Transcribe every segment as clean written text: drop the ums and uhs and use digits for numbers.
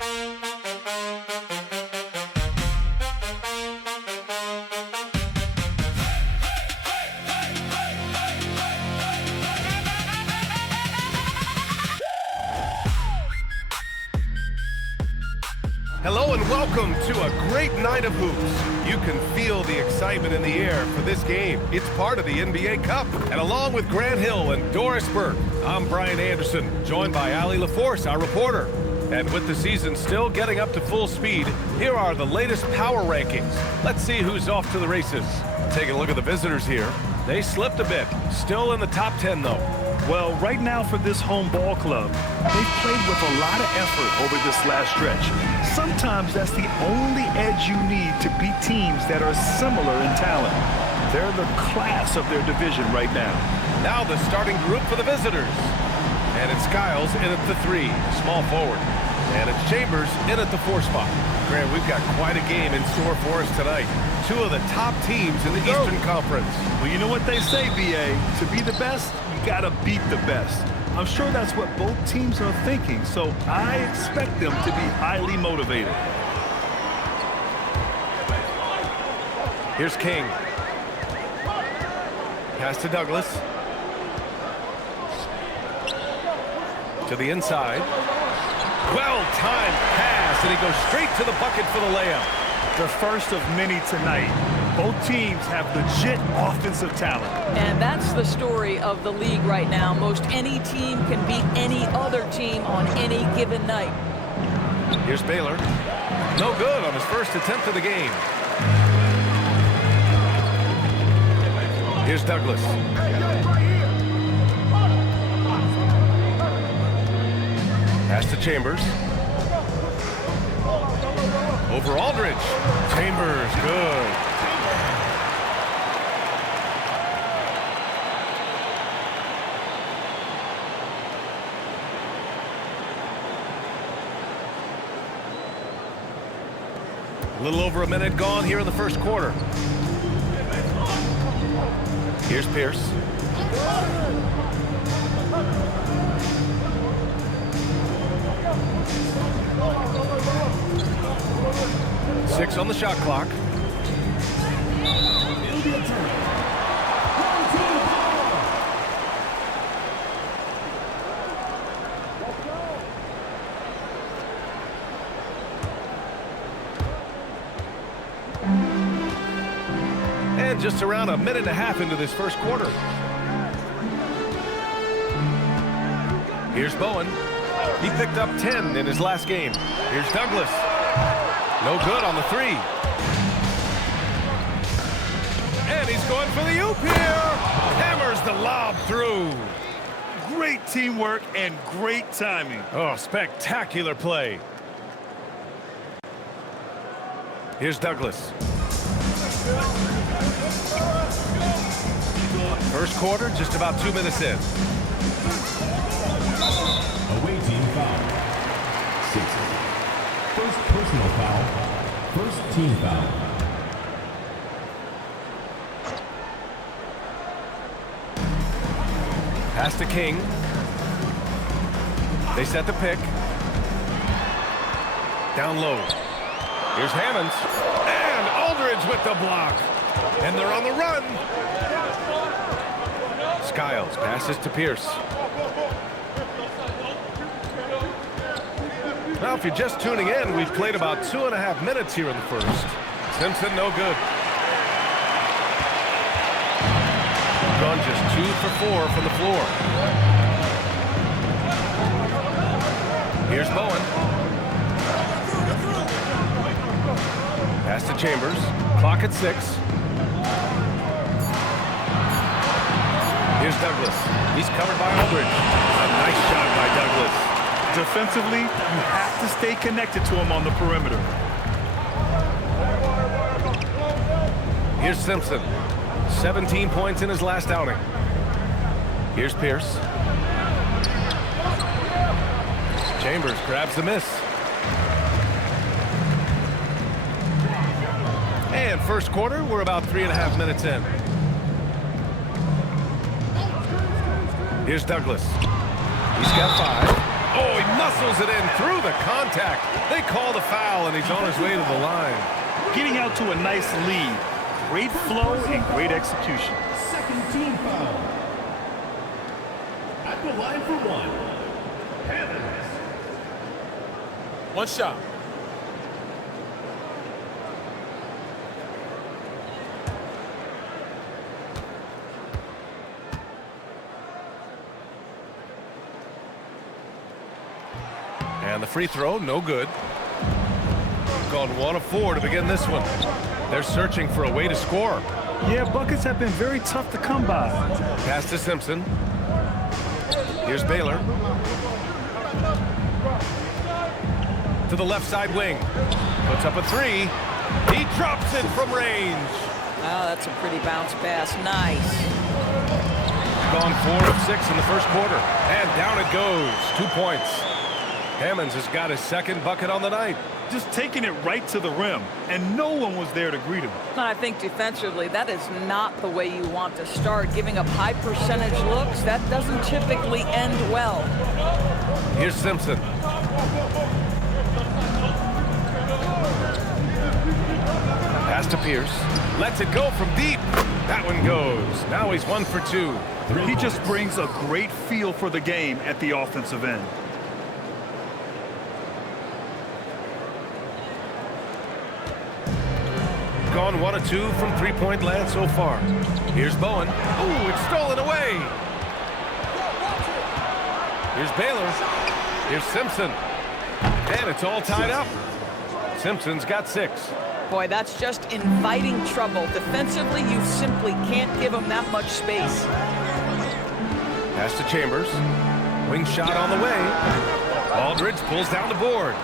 Hello and welcome to a great night of hoops. You can feel the excitement in the air for this game. It's part of the NBA Cup. And along with Grant Hill and Doris Burke, I'm Brian Anderson, joined by Allie LaForce, our reporter. And with the season still getting up to full speed, here are the latest power rankings. Let's see who's off to the races. Taking a look at the visitors here. They slipped a bit. Still in the top 10, though. Well, right now for this home ball club, they've played with a lot of effort over this last stretch. Sometimes that's the only edge you need to beat teams that are similar in talent. They're the class of their division right now. Now the starting group for the visitors. And it's Skiles in at the 3, small forward. And it's Chambers in at the 4 spot. Grant, we've got quite a game in store for us tonight. Two of the top teams in the Eastern Conference. Well, you know what they say, BA. To be the best, you gotta beat the best. I'm sure that's what both teams are thinking, so I expect them to be highly motivated. Here's King. Pass to Douglas. To the inside. Well-timed pass, and he goes straight to the bucket for the layup. The first of many tonight. Both teams have legit offensive talent. And that's the story of the league right now. Most any team can beat any other team on any given night. Here's Baylor. No good on his first attempt of the game. Here's Douglas. Pass to Chambers. Over Aldridge. Chambers, good. A little over a minute gone here in the first quarter. Here's Pierce. Six on the shot clock. And just around a minute and a half into this first quarter. Here's Bowen. He picked up 10 in his last game. Here's Douglas. No good on the 3. And he's going for the oop here. Hammers the lob through. Great teamwork and great timing. Oh, spectacular play. Here's Douglas. First quarter, just about 2 minutes in. Away team foul. 6. First personal foul. First team foul. Pass to King. They set the pick. Down low. Here's Hammonds. And Aldridge with the block. And they're on the run. Skiles passes to Pierce. Now, if you're just tuning in, we've played about 2.5 minutes here in the first. Simpson, no good. Gone just 2 for 4 from the floor. Here's Bowen. Pass to Chambers. Clock at 6. Here's Douglas. He's covered by Aldridge. A nice shot by Douglas. Defensively, you have to stay connected to him on the perimeter. Here's Simpson. 17 points in his last outing. Here's Pierce. Chambers grabs the miss. And first quarter, we're about 3.5 minutes in. Here's Douglas. He's got 5. Oh, he muscles it in through the contact. They call the foul, and he's on his way to the line. Getting out to a nice lead. Great flow and great execution. Second team foul. At the line for one. Hammonds. One shot. And the free throw, no good. Gone 1 of 4 to begin this one. They're searching for a way to score. Yeah, buckets have been very tough to come by. Pass to Simpson. Here's Baylor. To the left side wing. Puts up a 3. He drops it from range. Oh, that's a pretty bounce pass. Nice. Gone 4 of 6 in the first quarter. And down it goes. 2 points. Hammonds has got his second bucket on the night. Just taking it right to the rim, and no one was there to greet him. I think defensively, that is not the way you want to start. Giving up high percentage looks, that doesn't typically end well. Here's Simpson. Pass to Pierce. Lets it go from deep. That one goes. Now he's 1 for 2. He just brings a great feel for the game at the offensive end. Gone 1 of 2 from three-point land so far. Here's Bowen. Ooh, it's stolen away. Here's Baylor. Here's Simpson. And it's all tied up. Simpson's got 6. Boy, that's just inviting trouble. Defensively, you simply can't give him that much space. Pass to Chambers. Wing shot on the way. Aldridge pulls down the board.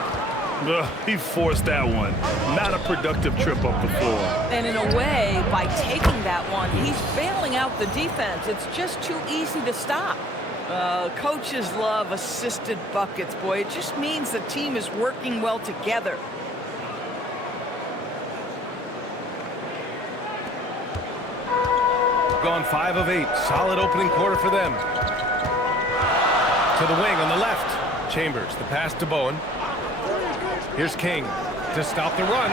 Ugh, he forced that one. Not a productive trip up the floor. And in a way, by taking that one, he's bailing out the defense. It's just too easy to stop. Coaches love assisted buckets, boy. It just means the team is working well together. Gone 5 of 8. Solid opening quarter for them. To the wing on the left. Chambers, the pass to Bowen. Here's King to stop the run.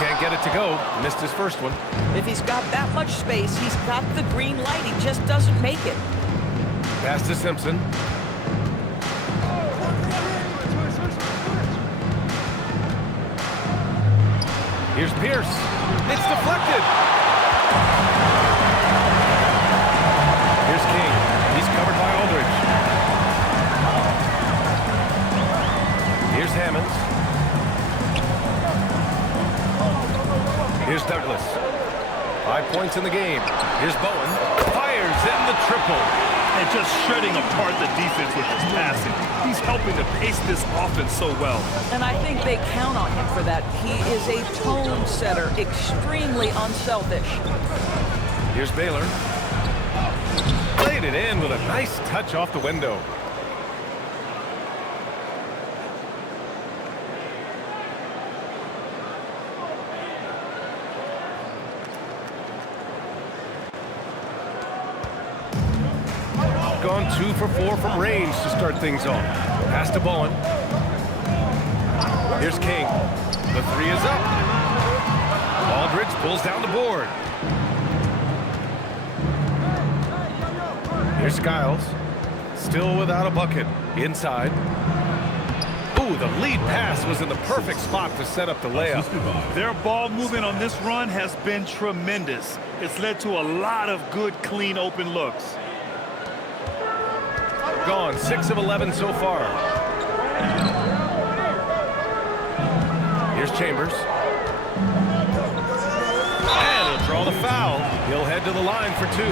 Can't get it to go. Missed his first one. If he's got that much space, he's got the green light. He just doesn't make it. Pass to Simpson. Here's Pierce. It's deflected. Here's King. He's covered by Aldridge. Here's Hammonds. Here's Douglas. 5 points in the game. Here's Bowen. Fires in the triple. And just shredding apart the defense with his passing. He's helping to pace this offense so well. And I think they count on him for that. He is a tone setter, extremely unselfish. Here's Baylor. Played it in with a nice touch off the window. Gone 2 for 4 from range to start things off. Pass to Bowen. Here's King. The 3 is up. Aldridge pulls down the board. Here's Skiles. Still without a bucket. Inside. Ooh, the lead pass was in the perfect spot to set up the layup. Their ball movement on this run has been tremendous. It's led to a lot of good, clean, open looks. Gone 6 of 11 so far. Here's Chambers. And he'll draw the foul. He'll head to the line for 2.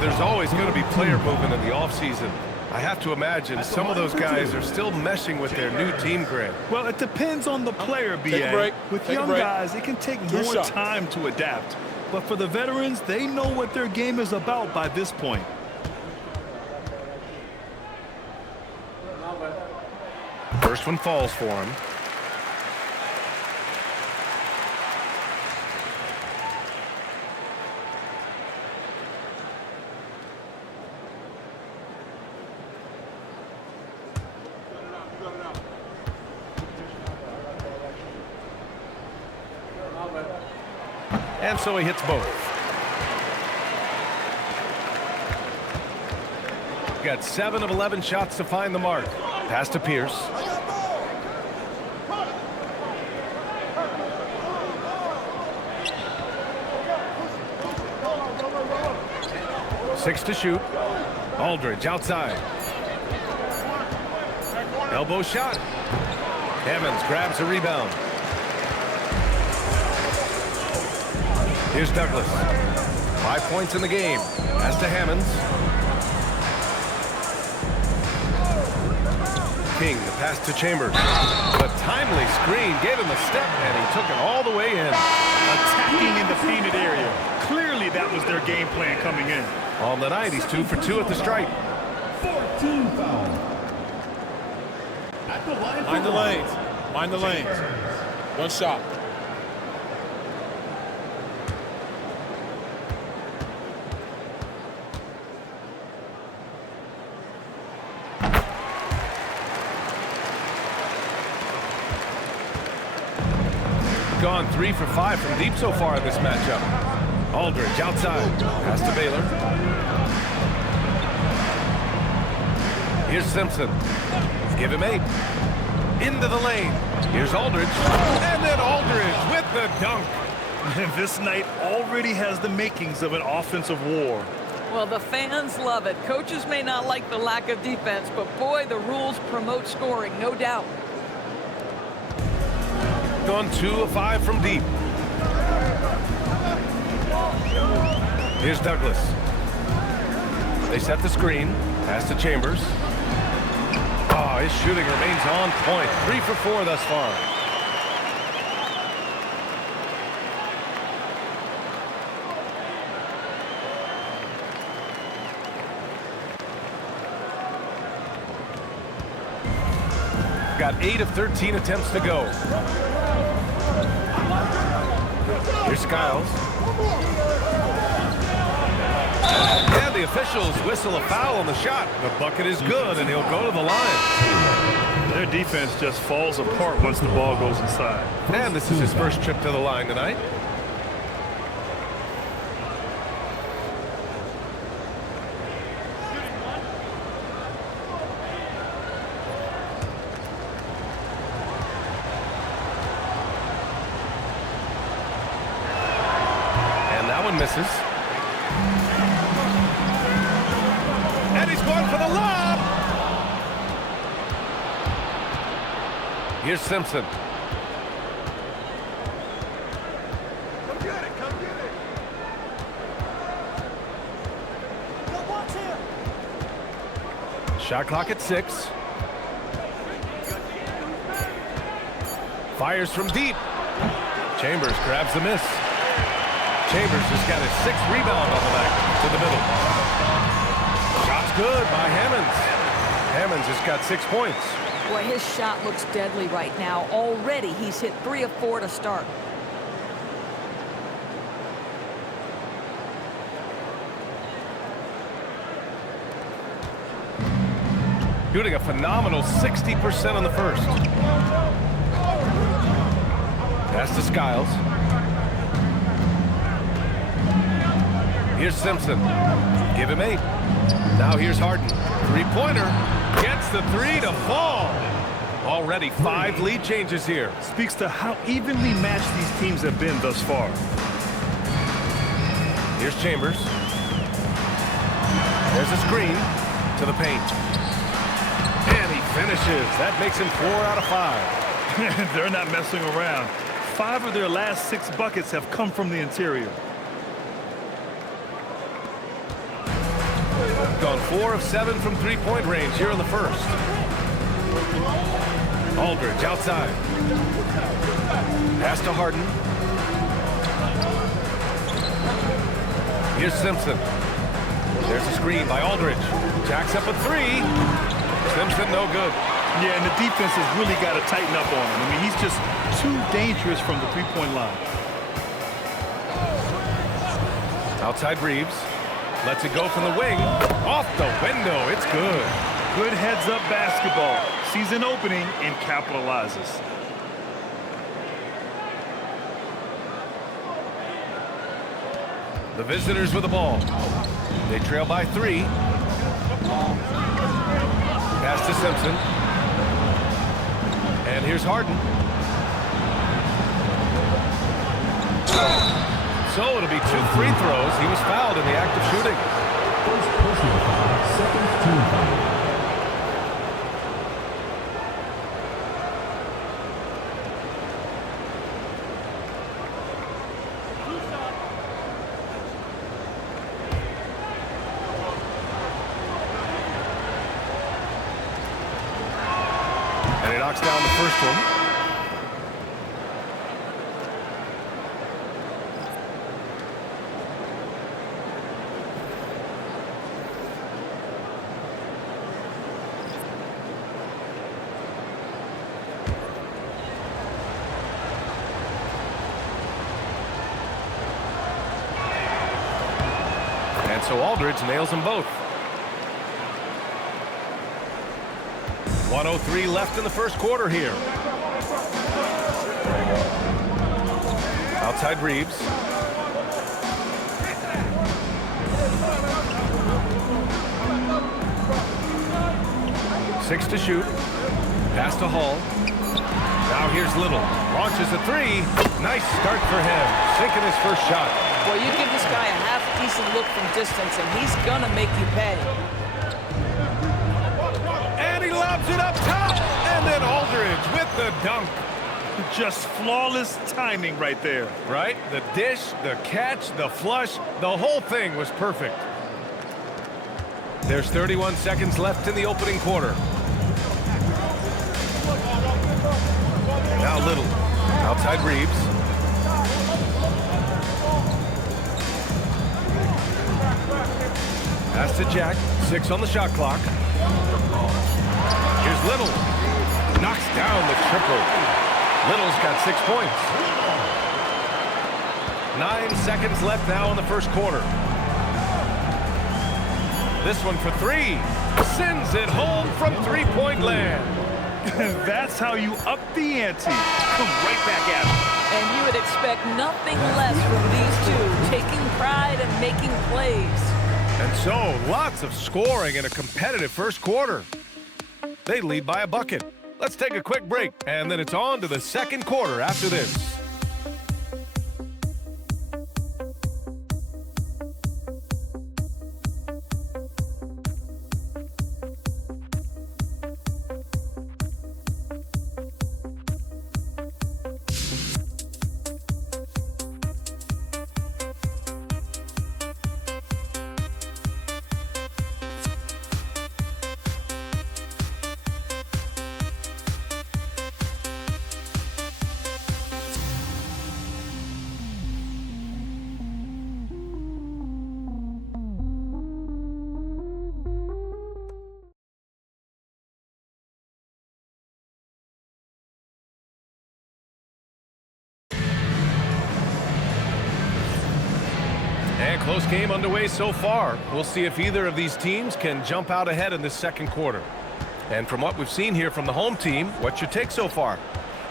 There's always going to be player movement in the offseason. I have to imagine some of those guys are still meshing with their new team, Grant. Well, it depends on the player, BA. Take a break. With Take a young break. guys, it can take more shots. time to adapt. But for the veterans, they know what their game is about by this point. First one falls for him. And so he hits both. Got 7 of 11 shots to find the mark. Pass to Pierce. Six to shoot. Aldridge outside. Elbow shot. Hammonds grabs a rebound. Here's Douglas. 5 points in the game. Pass to Hammonds. King, the pass to Chambers. The timely screen gave him a step, and he took it all the way in. Attacking in the painted area. Clearly that was their game plan coming in. On the night, he's 2 for 2 at the stripe. 14 foul. At the line. Mind the lanes. Mind the lanes. 1 shot. Gone 3 for 5 from deep so far in this matchup. Aldridge outside. Pass to Baylor. Here's Simpson. Give him 8. Into the lane. Here's Aldridge. And then Aldridge with the dunk. And this night already has the makings of an offensive war. Well, the fans love it. Coaches may not like the lack of defense, but boy, the rules promote scoring, no doubt. Gone 2 of 5 from deep. Here's Douglas. They set the screen. Pass to Chambers. Oh, his shooting remains on point. 3 for 4 thus far. Got 8 of 13 attempts to go. Here's Skiles. And the officials whistle a foul on the shot. The bucket is good, and he'll go to the line. Their defense just falls apart once the ball goes inside. And this is his first trip to the line tonight. Misses. And he's going for the lob. Here's Simpson. Come get it, come get it. Go watch him. Shot clock at 6. Fires from deep. Chambers grabs the miss. Chambers just got his 6th rebound on the back to the middle. Shot's good by Hammonds. Hammonds has got 6 points. Boy, his shot looks deadly right now. Already he's hit 3 of 4 to start. Shooting a phenomenal 60% on the first. Pass to Skiles. Here's Simpson. Give him 8. Now here's Harden. 3-pointer. Gets the 3 to fall. Already 5 lead changes here. Speaks to how evenly matched these teams have been thus far. Here's Chambers. There's a screen to the paint. And he finishes. That makes him 4 out of 5. They're not messing around. 5 of their last 6 buckets have come from the interior. Gone 4 of 7 from 3-point range here in the first. Aldridge outside. Pass to Harden. Here's Simpson. There's a screen by Aldridge. Jacks up a 3. Simpson no good. Yeah, and the defense has really got to tighten up on him. I mean, he's just too dangerous from the 3-point line. Outside Reeves. Lets it go from the wing. Off the window. It's good. Good heads-up basketball. Sees an opening and capitalizes. The visitors with the ball. They trail by 3. Pass to Simpson. And here's Harden. So it'll be 2 free throws. He was fouled in the act of shooting. First personal foul, second team foul. And he knocks down the first one. And so Aldridge nails them both. 1:03 left in the first quarter here. Outside Reeves. Six to shoot. Pass to Hall. Now here's Little. Launches a 3. Nice start for him. Sinking his first shot. Well, you give this guy a half-decent look from distance, and he's going to make you pay. And he lobs it up top. And then Aldridge with the dunk. Just flawless timing right there. Right? The dish, the catch, the flush, the whole thing was perfect. There's 31 seconds left in the opening quarter. Now Little. Outside Reeves. Pass to Jack. 6 on the shot clock. Here's Little. Knocks down the triple. Little's got 6 points. 9 seconds left now in the first quarter. This one for 3. Sends it home from three-point land. That's how you up the ante. Come right back at him. And you would expect nothing less from these two, taking pride and making plays. And so, lots of scoring in a competitive first quarter. They lead by a bucket. Let's take a quick break, and then it's on to the second quarter after this. And close game underway so far. We'll see if either of these teams can jump out ahead in this second quarter. And from what we've seen here from the home team, what's your take so far?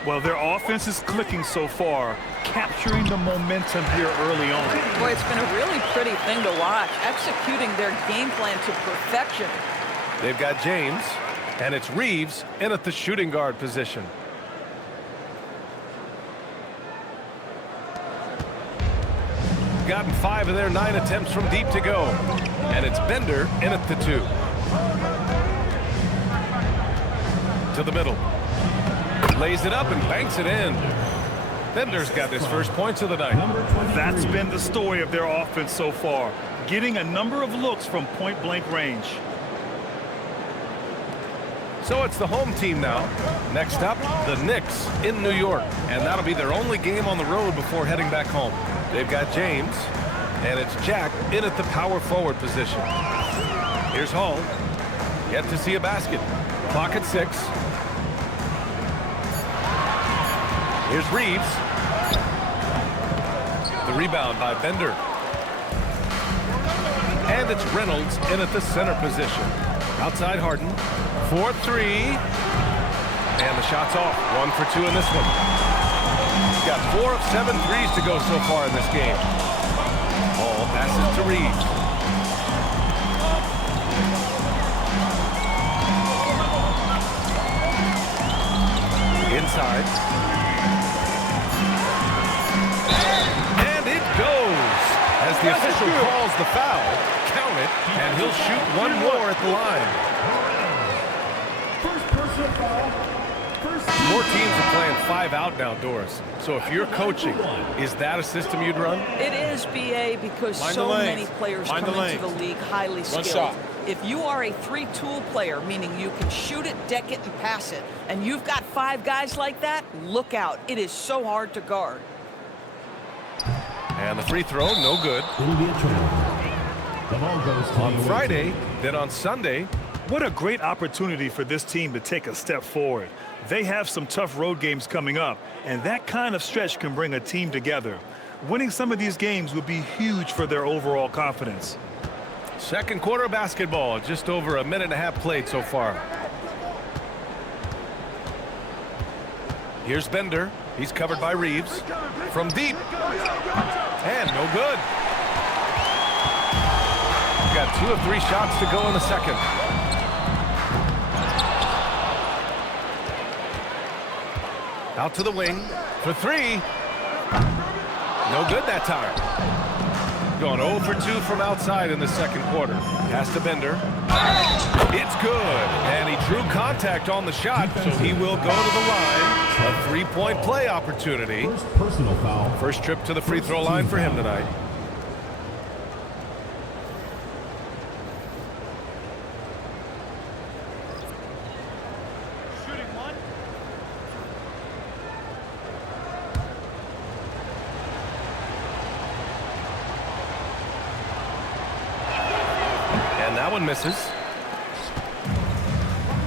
Well, their offense is clicking so far, capturing the momentum here early on. Boy, it's been a really pretty thing to watch, executing their game plan to perfection. They've got James, and it's Reeves in at the shooting guard position. Gotten 5 of their 9 attempts from deep to go. And it's Bender in at the 2. To the middle. Lays it up and banks it in. Bender's got his first points of the night. That's been the story of their offense so far, getting a number of looks from point-blank range. So it's the home team now. Next up, the Knicks in New York. And that'll be their only game on the road before heading back home. They've got James, and it's Jack in at the power forward position. Here's Hall. Yet to see a basket. Clock at 6. Here's Reeves. The rebound by Bender. And it's Reynolds in at the center position. Outside Harden. 4-3. And the shot's off. 1 for 2 in this one. He's got 4 of 7 threes to go so far in this game. Hall Passes to Reeves. Inside. And it goes. As the official calls the foul, count it, and he'll shoot one more at the line. First personal foul. More teams are playing 5 out now, Doris. So if you're coaching, is that a system you'd run? It is, BA, because Mind so the many lanes. players Mind come the into the lanes. league highly skilled. shot. If you are a 3-tool player, meaning you can shoot it, deck it, and pass it, and you've got 5 guys like that, look out. It is so hard to guard. And the free throw, no good. It'll be a turnover. The ball goes to On the away Friday, team. then on Sunday, What a great opportunity for this team to take a step forward. They have some tough road games coming up, and that kind of stretch can bring a team together. Winning some of these games would be huge for their overall confidence. second quarter basketball, just over a minute and a half played so far. Here's Bender. He's covered by Reeves. From deep. And no good. Got 2 of 3 shots to go in the second. Out to the wing for 3. No good that time. Going 0 for 2 from outside in the second quarter. Pass to Bender. It's good. And he drew contact on the shot, so he will go to the line. A 3-point play opportunity. First personal foul. First trip to the free throw line for him tonight. Shooting one. And that one misses.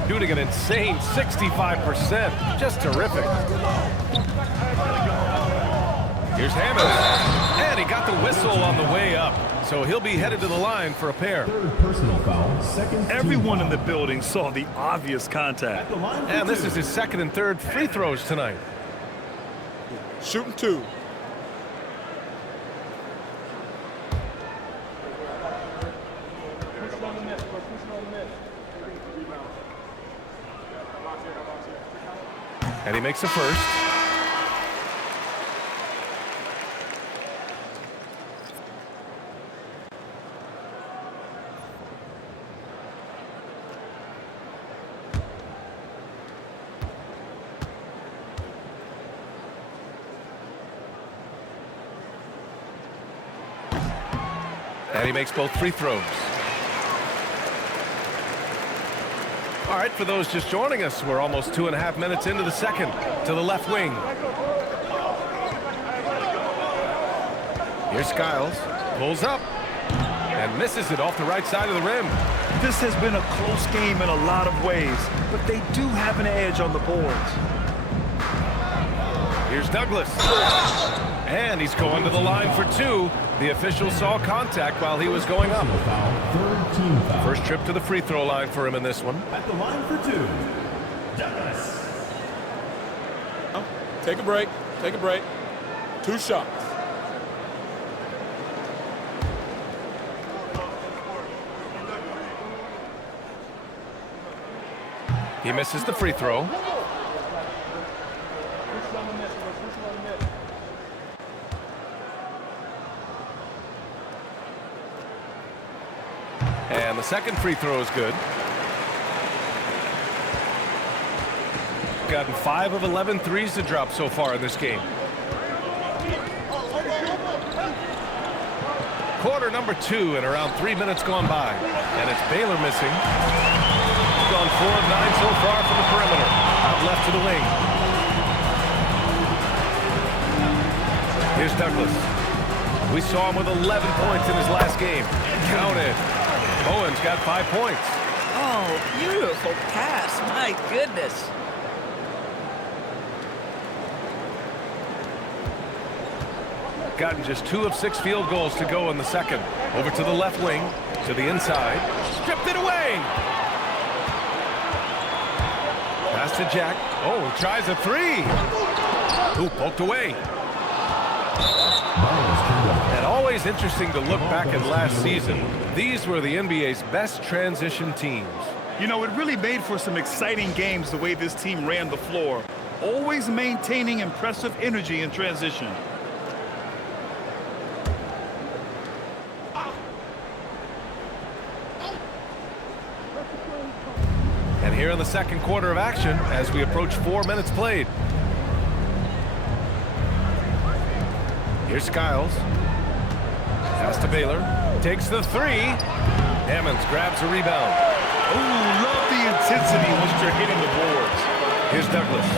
Shooting an insane 65%. Just terrific. Here's Hammond. And he got the whistle on the way up. So he'll be headed to the line for a pair. Third personal foul. Second. Everyone team in the foul. building saw the obvious contact. At the line for And this 2. is his second and third free throws tonight. Shooting 2. And he makes a first. And he makes both free throws. All right, for those just joining us, we're almost 2.5 minutes into the second. To the left wing. Here's Skiles. Pulls up. And misses it off the right side of the rim. This has been a close game in a lot of ways, but they do have an edge on the boards. Here's Douglas. And he's going to the line for 2. The official saw contact while he was going up. Personal foul. Third team foul. First trip to the free throw line for him in this one. At the line for 2. Douglas. Take a break. Take a break. 2 shots. He misses the free throw. And the second free throw is good. Gotten 5 of 11 threes to drop so far in this game. Quarter number 2 and around 3 minutes gone by. And it's Baylor missing. Gone 4 of 9 so far from the perimeter. Out left to the wing. Here's Douglas. We saw him with 11 points in his last game. Counted. Owen's got 5 points. Oh, beautiful pass. My goodness. Gotten just 2 of 6 field goals to go in the second. Over to the left wing, to the inside. Stripped it away. Pass to Jack. Oh, he tries a 3. Ooh, poked away. And always always interesting to look back at last season. These were the NBA's best transition teams. You know, it really made for some exciting games the way this team ran the floor, always maintaining impressive energy in transition. And here in the second quarter of action as we approach 4 minutes played. Here's Skiles. Pass to Baylor. Takes the three. Hammonds grabs a rebound. Ooh, love the intensity once you're hitting the boards. Here's Douglas.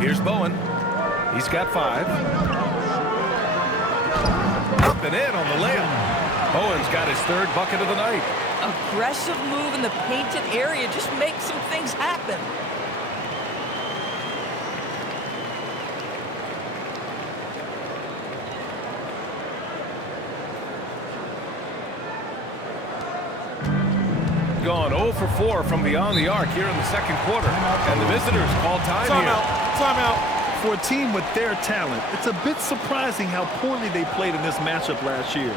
Here's Bowen. He's got 5. Up and in on the layup. Bowen's got his 3rd bucket of the night. Aggressive move in the painted area just makes some things happen. Gone 0 for 4 from beyond the arc here in the second quarter. And the visitors call time here. Timeout. For a team with their talent, it's a bit surprising how poorly they played in this matchup last year.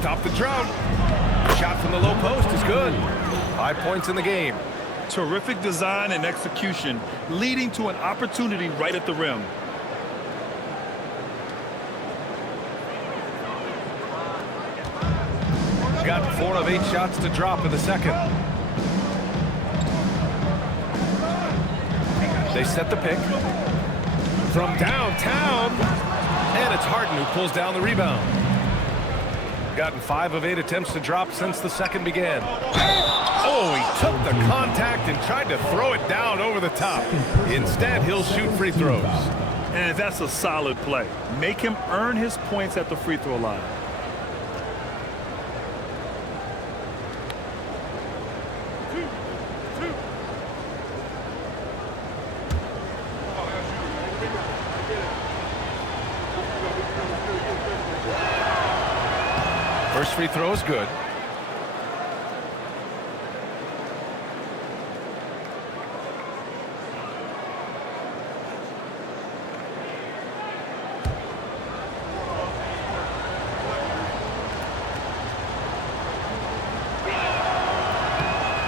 Stop the drought. Shot from the low post is good. 5 points in the game. Terrific design and execution, leading to an opportunity right at the rim. Got 4 of 8 shots to drop in the second. They set the pick. From downtown. And it's Harden who pulls down the rebound. Gotten 5 of 8 attempts to drop since the second began. Oh, he took the contact and tried to throw it down over the top. Instead, he'll shoot free throws. And that's a solid play. Make him earn his points at the free throw line. First free throw is good.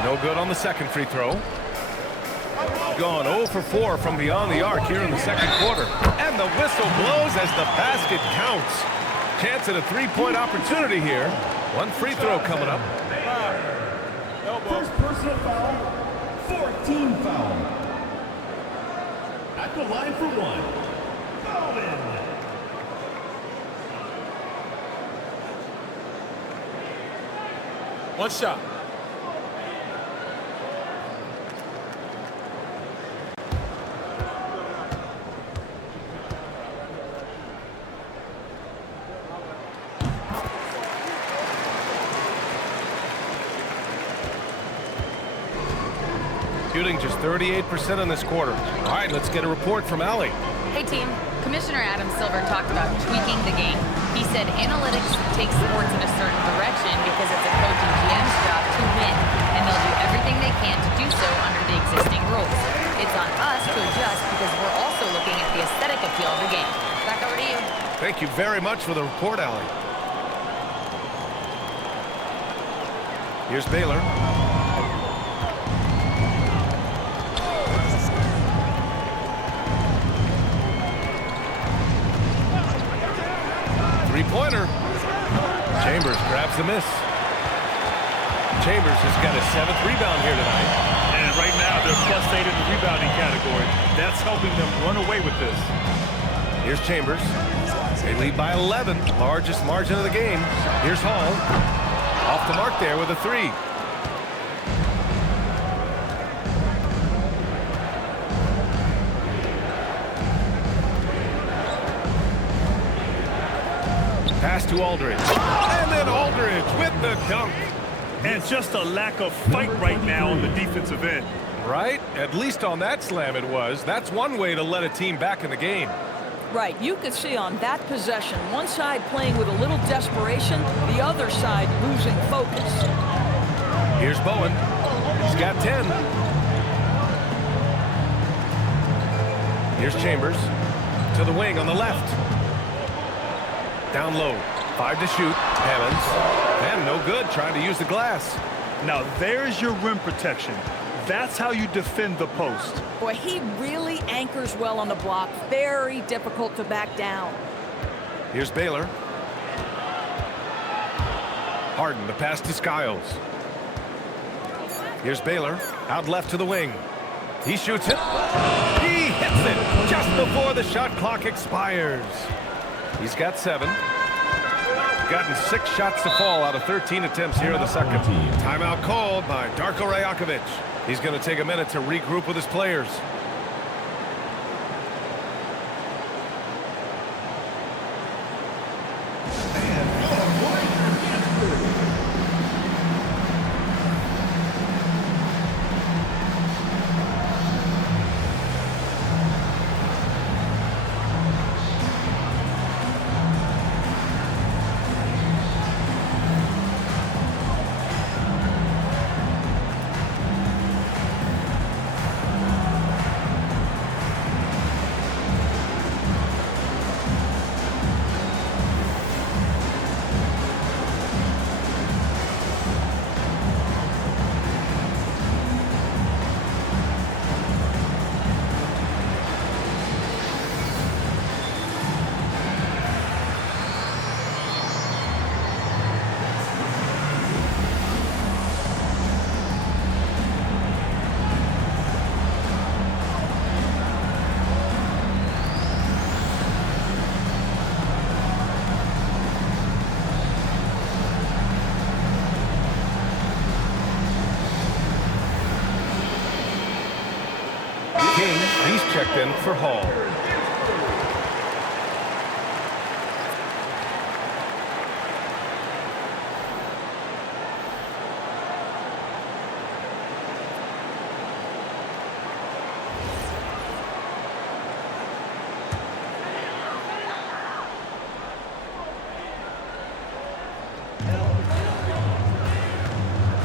No good on the second free throw. Gone 0 for 4 from beyond the arc here in the second quarter. And the whistle blows as the basket counts. Chance at a three-point opportunity here. One free throw coming up. First personal foul, 14 foul. At the line for 1, Bowen. One shot. shooting just 38% in this quarter. All right, let's get a report from Allie. Hey team, Commissioner Adam Silver talked about tweaking the game. He said analytics take sports in a certain direction because it's a coach and GM's job to win, and they'll do everything they can to do so under the existing rules. It's on us to adjust because we're also looking at the aesthetic appeal of the game. Back over to you. Thank you very much for the report, Allie. Here's Baylor. Three-pointer. Chambers grabs the miss. Chambers has got his 7th rebound here tonight. And right now, they're +8 in the rebounding category. That's helping them run away with this. Here's Chambers. They lead by 11, largest margin of the game. Here's Hall. Off the mark there with a 3. Pass to Aldridge. And then Aldridge with the dunk. And just a lack of fight right now on the defensive end. Right? At least on that slam it was. That's one way to let a team back in the game. Right, you could see on that possession, one side playing with a little desperation, the other side losing focus. Here's Bowen. He's got 10. Here's Chambers. To the wing on the left. Down low. 5 to shoot. Hammonds. And no good trying to use the glass. Now there's your rim protection. That's how you defend the post. Boy, he really anchors well on the block. Very difficult to back down. Here's Baylor. Harden, the pass to Skiles. Here's Baylor. Out left to the wing. He shoots it. He hits it just before the shot clock expires. He's got 7. Gotten 6 shots to fall out of 13 attempts here in the second. Timeout called by Darko Rajakovic. He's going to take a minute to regroup with his players. King, he's checked in for Hall.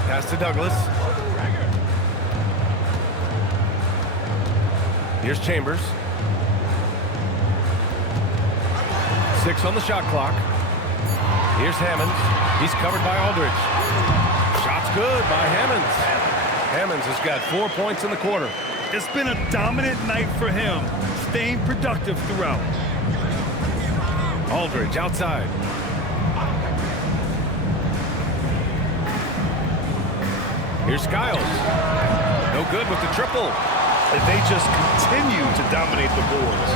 Pass to Douglas. Here's Chambers. 6 on the shot clock. Here's Hammonds. He's covered by Aldridge. Shot's good by Hammonds. Hammonds has got 4 points in the quarter. It's been a dominant night for him, staying productive throughout. Aldridge outside. Here's Skiles. No good with the triple. And they just continue to dominate the boards.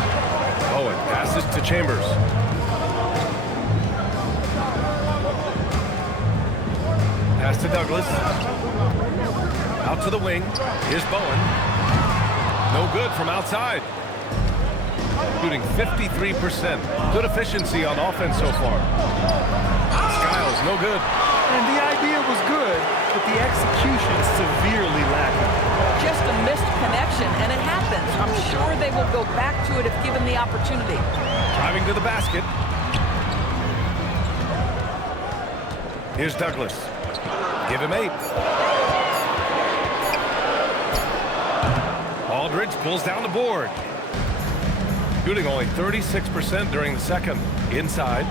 Bowen passes to Chambers. Pass to Douglas. Out to the wing. Here's Bowen. No good from outside. Shooting 53%. Good efficiency on offense so far. Skiles, no good. And the idea was good, but the execution severely lacking. just a missed connection, and it happens. I'm sure they will go back to it if given the opportunity. Driving to the basket. Here's Douglas. Give him 8. Aldridge pulls down the board. Shooting only 36% during the second. Inside.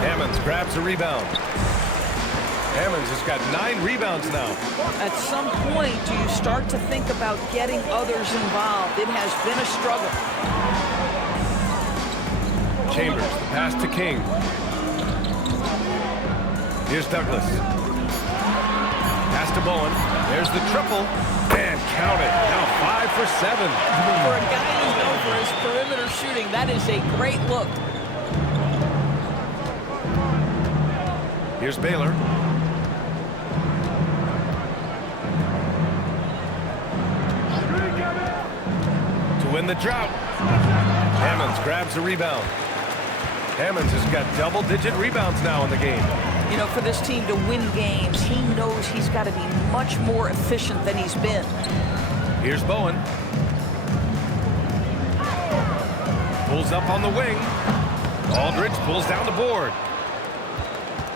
Hammonds grabs a rebound. Hammonds has got 9 rebounds now. At some point, do you start to think about getting others involved? It has been a struggle. Chambers, the pass to King. Here's Douglas. Pass to Bowen. There's the triple. And count it. Now 5 for 7. For a guy who's known for his perimeter shooting, that is a great look. Here's Baylor. To win the drought. Hammonds grabs a rebound. Hammonds has got double-digit rebounds now in the game. You know, for this team to win games, he knows he's got to be much more efficient than he's been. Here's Bowen. Pulls up on the wing. Aldridge pulls down the board.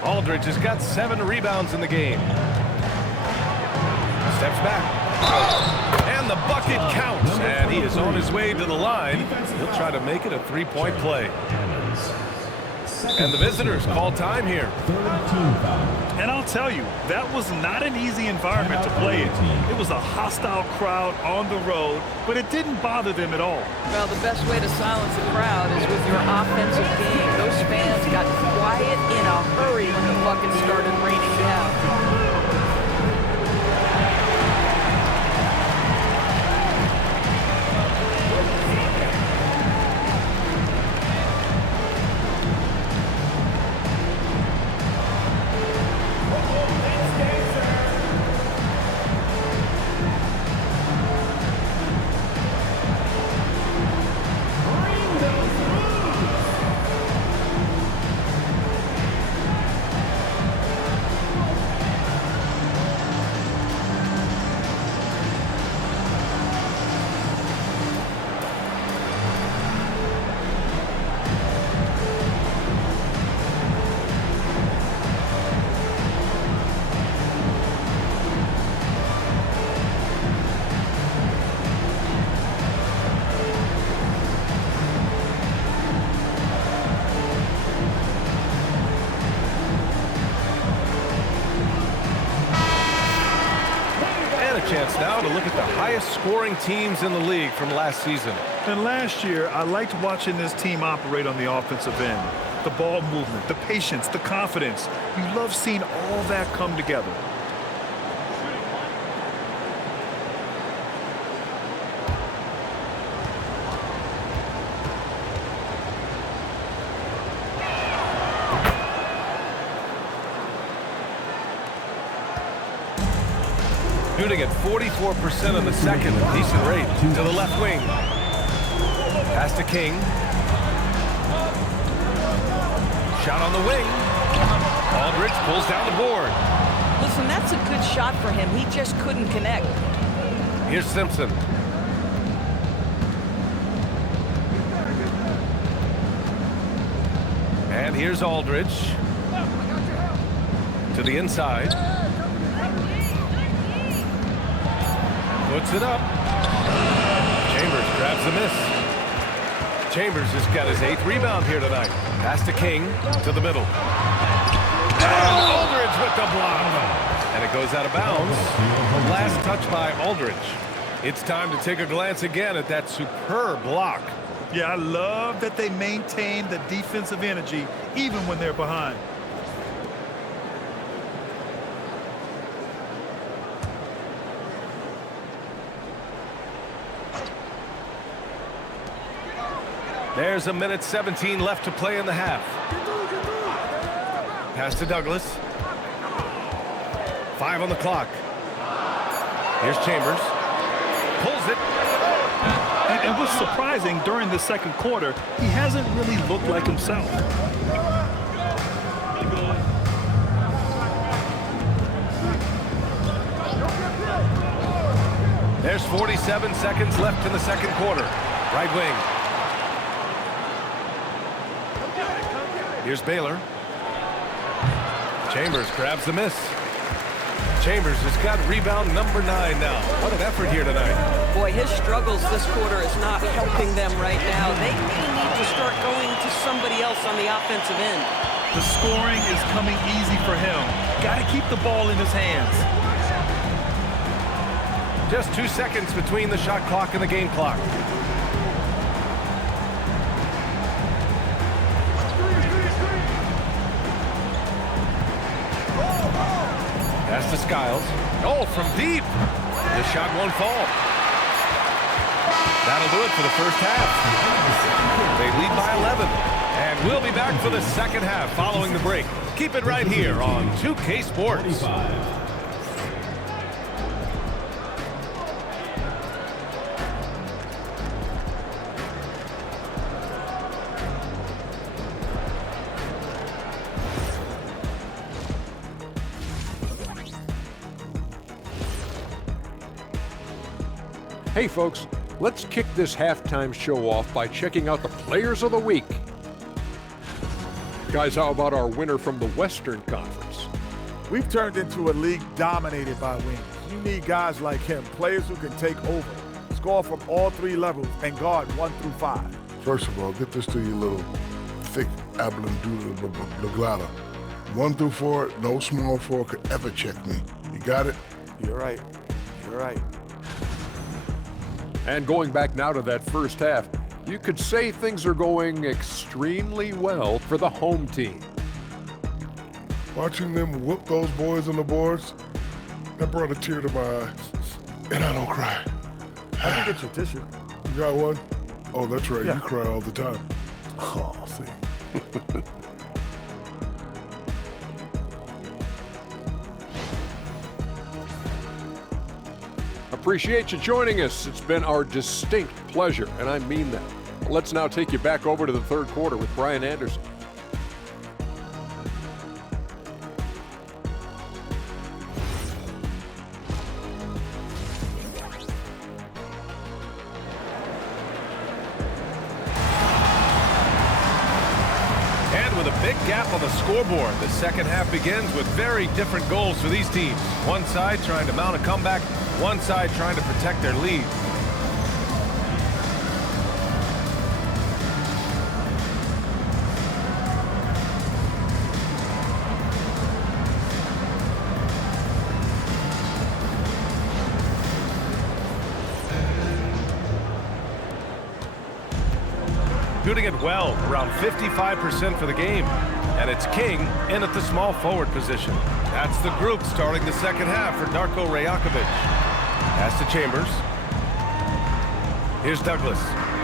Aldridge has got 7 rebounds in the game. Steps back. And the bucket counts. And he is on his way to the line. He'll try to make it a 3-point play. And the visitors call time here. And I'll tell you, that was not an easy environment to play in. It was a hostile crowd on the road, but it didn't bother them at all. Well, the best way to silence a crowd is with your offensive game. Those fans got quiet in a hurry when the buckets started raining down. Chance now to look at the highest scoring teams in the league from last season. And last year, I liked watching this team operate on the offensive end. The ball movement, the patience, the confidence. You love seeing all that come together. Shooting at 44% in the second, a decent rate. To the left wing. Pass to King. Shot on the wing. Aldridge pulls down the board. Listen, that's a good shot for him. He just couldn't connect. Here's Simpson. And here's Aldridge. To the inside. Puts it up. Chambers grabs the miss. Chambers has got his 8th rebound here tonight. Pass to King to the middle. And Aldridge with the block. And it goes out of bounds. Last touch by Aldridge. It's time to take a glance again at that superb block. Yeah, I love that they maintain the defensive energy even when they're behind. There's a minute 17 left to play in the half. Pass to Douglas. 5 on the clock. Here's Chambers. Pulls it. And what's surprising, during the second quarter, he hasn't really looked like himself. There's 47 seconds left in the second quarter. Right wing. Here's Baylor. Chambers grabs the miss. Chambers has got rebound number 9 now. What an effort here tonight. Boy, his struggles this quarter is not helping them right now. They may need to start going to somebody else on the offensive end. The scoring is coming easy for him. Got to keep the ball in his hands. Just 2 seconds between the shot clock and the game clock. Pass to Skiles. Oh, from deep. The shot won't fall. That'll do it for the first half. They lead by 11. And we'll be back for the second half following the break. Keep it right here on 2K Sports. Hey folks, let's kick this halftime show off by checking out the Players of the Week. Guys, how about our winner from the Western Conference? We've turned into a league dominated by wings. You need guys like him, players who can take over, score from all 3 levels, and guard 1 through 5. First of all, get this to you little thick Abilene doodle Blaglada. 1 through 4, no small 4 could ever check me. You got it? You're right. You're right. And going back now to that first half, you could say things are going extremely well for the home team. Watching them whoop those boys on the boards, that brought a tear to my eye. And I don't cry. I can get your tissue. You got one? Oh, that's right. Yeah. You cry all the time. Oh, see. Appreciate you joining us. It's been our distinct pleasure, and I mean that. Let's now take you back over to the third quarter with Brian Anderson. And with a big gap on the scoreboard, the second half begins with very different goals for these teams. One side trying to mount a comeback, one side trying to protect their lead. Shooting it well, around 55% for the game. And it's King in at the small forward position. That's the group starting the second half for Darko Rajakovic. Pass to Chambers. Here's Douglas.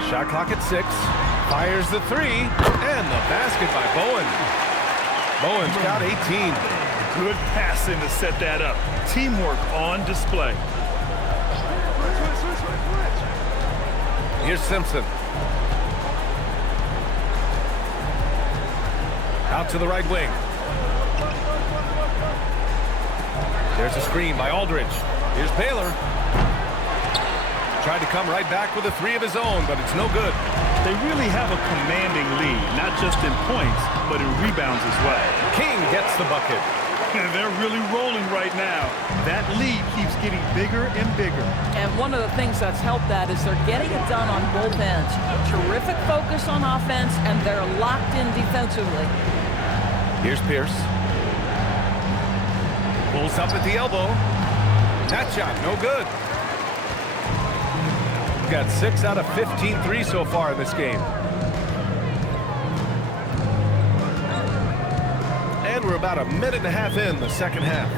Shot clock at 6. Fires the 3. And the basket by Bowen. Bowen's got 18. Good passing to set that up. Teamwork on display. Here's Simpson. Out to the right wing. There's a screen by Aldridge. Here's Baylor. Tried to come right back with a 3 of his own, but it's no good. They really have a commanding lead, not just in points, but in rebounds as well. King gets the bucket. They're really rolling right now. That lead keeps getting bigger and bigger. And one of the things that's helped that is they're getting it done on both ends. Terrific focus on offense, and they're locked in defensively. Here's Pierce. Pulls up at the elbow. That shot, no good. He's got 6 out of 15 threes so far in this game. And we're about a minute and a half in the second half.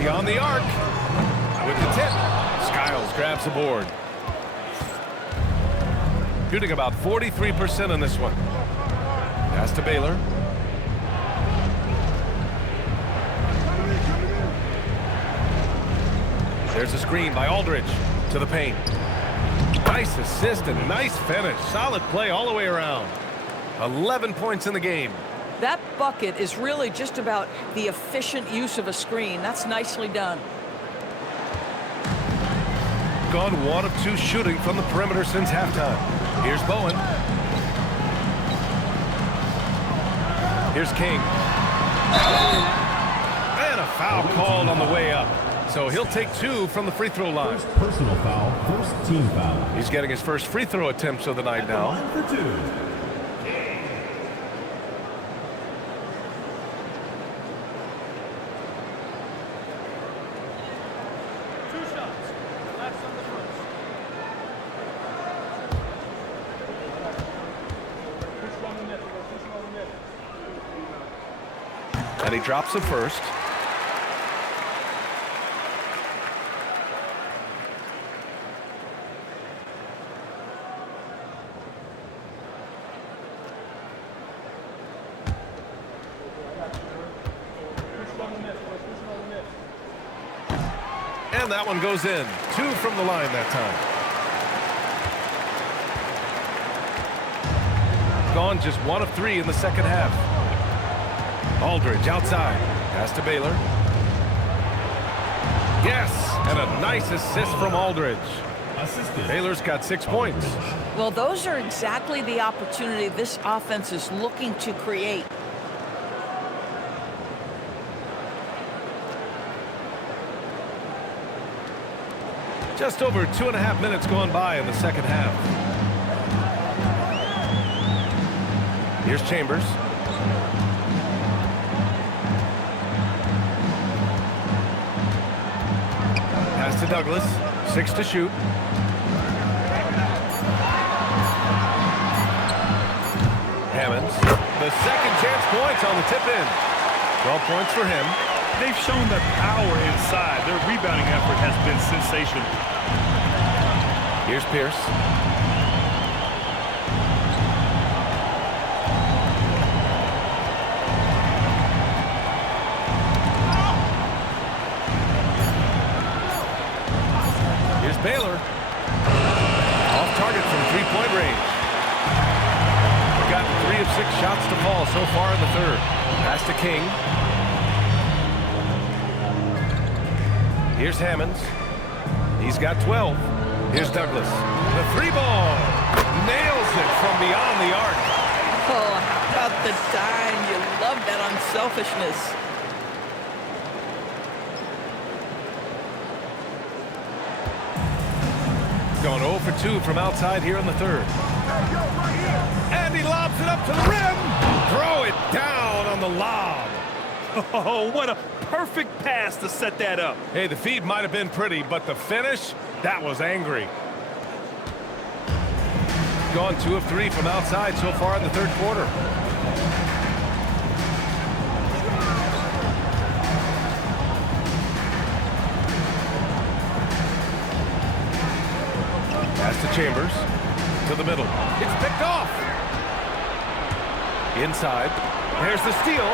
Beyond the arc. With the tip. Skiles grabs the board. Shooting about 43% on this one. Pass to Baylor. There's a screen by Aldridge to the paint. Nice assist and nice finish. Solid play all the way around. 11 points in the game. That bucket is really just about the efficient use of a screen. That's nicely done. They've gone 1 of 2 shooting from the perimeter since halftime. Here's Bowen. Here's King. And a foul called on the way up. So he'll take 2 from the free throw line. First personal foul, first team foul. He's getting his first free throw attempts of the night now. Line for 2. And he drops it first. And that one goes in. 2 from the line that time. Gone just 1 of 3 in the second half. Aldridge outside. Pass to Baylor. Yes, and a nice assist from Aldridge. Baylor's got 6 points. Well, those are exactly the opportunity this offense is looking to create. Just over 2.5 minutes gone by in the second half. Here's Chambers. Pass to Douglas. 6 to shoot. Hammonds. The second chance points on the tip in. 12 points for him. They've shown that power inside. Their rebounding effort has been sensational. Here's Pierce. Here's Baylor. Off target from 3-point range. We've gotten 3 of 6 shots to fall so far in the third. Pass to King. Here's Hammonds. He's got 12. Here's Douglas. The 3 ball. Nails it from beyond the arc. Oh, how about the dime? You love that unselfishness. Going 0 for 2 from outside here in the third. And he lobs it up to the rim. Throw it down on the lob. Oh, what a perfect pass to set that up. Hey, the feed might have been pretty, but the finish, that was angry. Gone 2 of 3 from outside so far in the third quarter. Pass to Chambers. To the middle. It's picked off. Inside. There's the steal.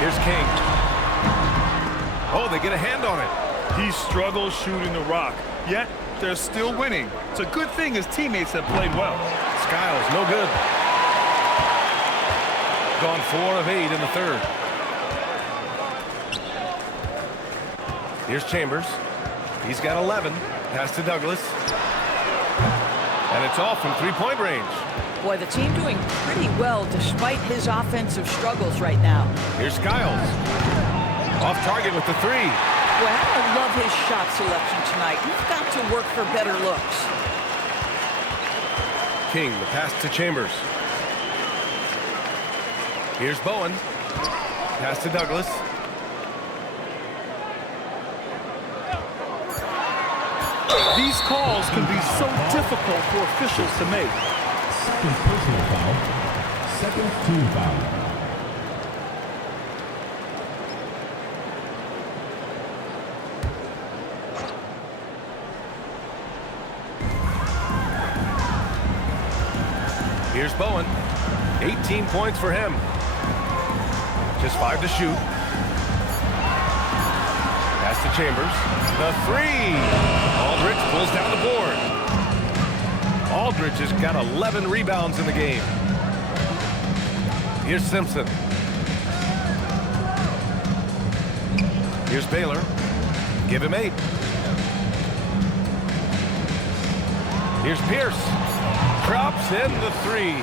Here's King. Oh, they get a hand on it. He struggles shooting the rock, yet they're still winning. It's a good thing his teammates have played well. Skiles, no good. Gone 4 of 8 in the third. Here's Chambers. He's got 11. Pass to Douglas. And it's off from 3-point range. Boy, the team doing pretty well despite his offensive struggles right now. Here's Skiles. Off target with the 3. Well, I love his shot selection tonight. You've got to work for better looks. King, the pass to Chambers. Here's Bowen. Pass to Douglas. These calls can be so difficult for officials to make. Second personal foul, second team foul. Here's Bowen. 18 points for him. Just 5 to shoot. Pass to Chambers. The 3. Aldridge pulls down the board. Aldridge has got 11 rebounds in the game. Here's Simpson. Here's Baylor. Give him 8. Here's Pierce. Drops in the 3.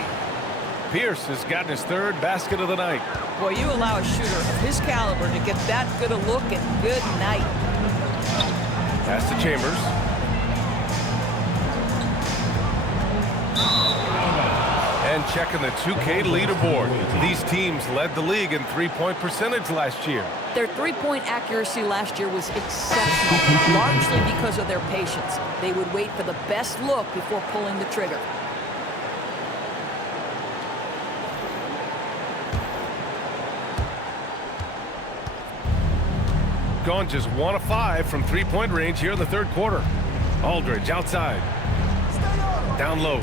Pierce has gotten his 3rd basket of the night. Boy, you allow a shooter of his caliber to get that good a look, and good night. Pass to Chambers. And checking the 2K leaderboard. These teams led the league in three-point percentage last year. Their three-point accuracy last year was exceptional, largely because of their patience. They would wait for the best look before pulling the trigger. Gone just 1 of 5 from three-point range here in the 3rd quarter. Aldridge outside. Down low.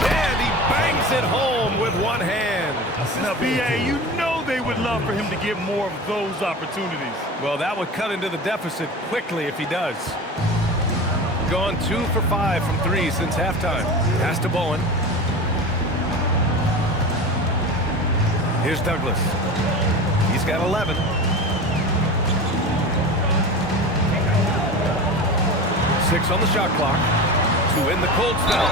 And he bangs it home with one hand. Now, B.A., you know they would love for him to get more of those opportunities. Well, that would cut into the deficit quickly if he does. Gone 2 for 5 from 3 since halftime. Pass to Bowen. Here's Douglas. He's got 11. Six on the shot clock to win the cold spell.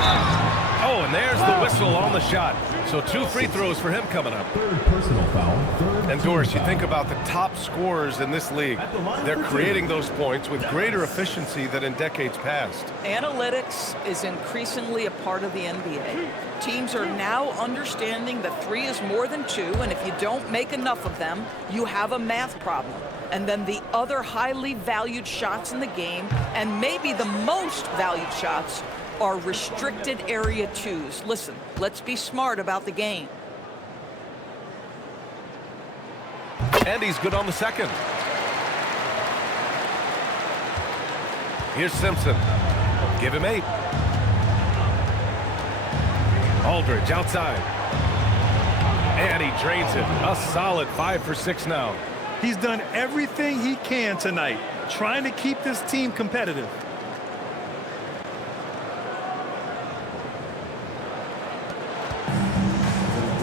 Oh, and there's the whistle on the shot. So 2 free throws for him coming up. 3rd personal foul. 3rd And Doris, you think about the top scorers in this league. They're creating those points with greater efficiency than in decades past. Analytics is increasingly a part of the NBA. Teams are now understanding that 3 is more than 2, and if you don't make enough of them, you have a math problem. And then the other highly valued shots in the game, and maybe the most valued shots, are restricted area 2s. Listen, let's be smart about the game. And he's good on the second. Here's Simpson. Give him 8. Aldridge outside. And he drains it. A solid 5 for 6 now. He's done everything he can tonight, trying to keep this team competitive.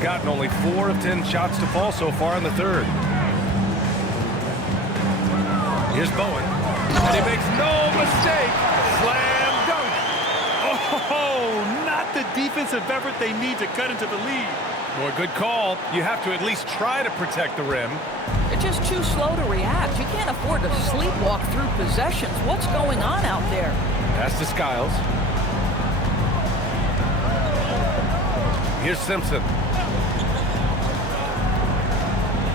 Gotten only 4 of 10 shots to fall so far in the 3rd. Here's Bowen. And he makes no mistake. Slam dunk. Oh, not the defensive effort they need to cut into the lead. Boy, good call. You have to at least try to protect the rim. They're just too slow to react. You can't afford to sleepwalk through possessions. What's going on out there? Pass to Skiles. Here's Simpson.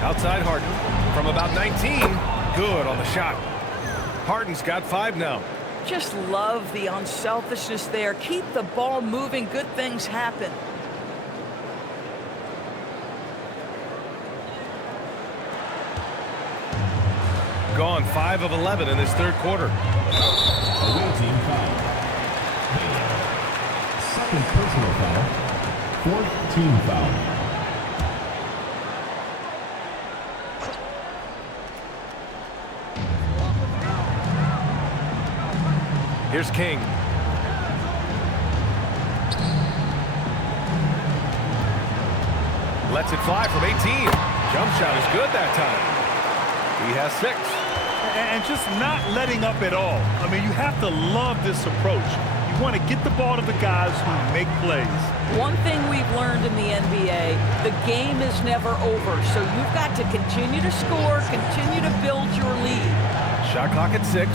Outside Harden from about 19. Good on the shot. Harden's got 5 now. Just love the unselfishness there. Keep the ball moving. Good things happen. Gone 5 of 11 in this 3rd quarter. Away team foul. 2nd personal foul. 4th team foul. Here's King. Lets it fly from 18. Jump shot is good that time. He has 6. And just not letting up at all. I mean, you have to love this approach. You want to get the ball to the guys who make plays. One thing we've learned in the NBA, the game is never over. So you've got to continue to score, continue to build your lead. Shot clock at 6.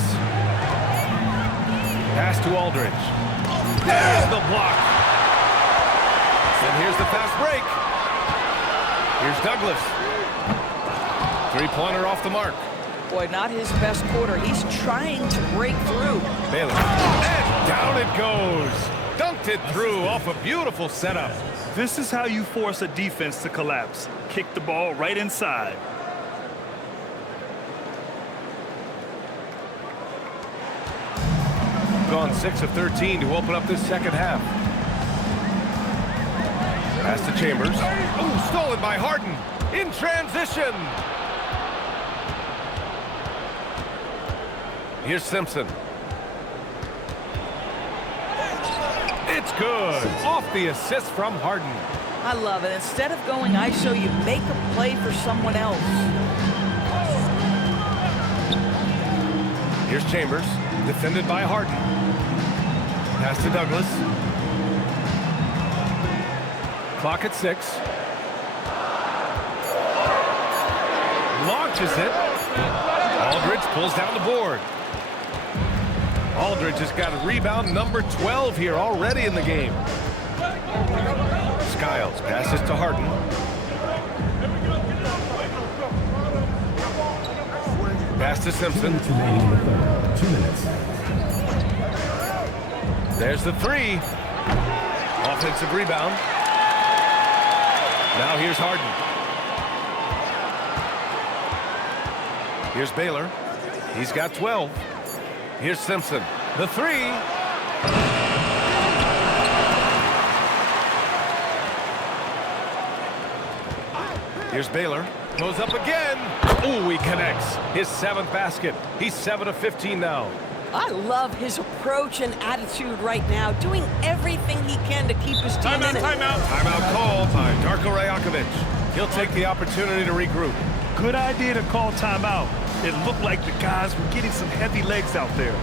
Pass to Aldridge. There's the block. And here's the fast break. Here's Douglas. 3-pointer off the mark. Boy, not his best quarter. He's trying to break through. Bailey. And down it goes. Dunked it through off a beautiful setup. This is how you force a defense to collapse. Kick the ball right inside. Gone 6 of 13 to open up this 2nd half. Pass to Chambers. Oh, stolen by Harden. In transition. Here's Simpson. It's good. Off the assist from Harden. I love it. Instead of going ISO, you make a play for someone else. Here's Chambers, defended by Harden. Pass to Douglas. Clock at 6. Launches it. Aldridge pulls down the board. Aldridge has got a rebound number 12 here already in the game. Skiles passes to Harden. Pass to Simpson. 2 minutes remaining in the third. 2 minutes. There's the three. Offensive rebound. Now here's Harden. Here's Baylor. He's got 12. Here's Simpson. The three. Here's Baylor. Goes up again. Ooh, he connects. His 7th basket. He's 7 of 15 now. I love his approach and attitude right now, doing everything he can to keep his team in it. Timeout called by Darko Rajakovic. He'll take the opportunity to regroup. Good idea to call timeout. It looked like the guys were getting some heavy legs out there.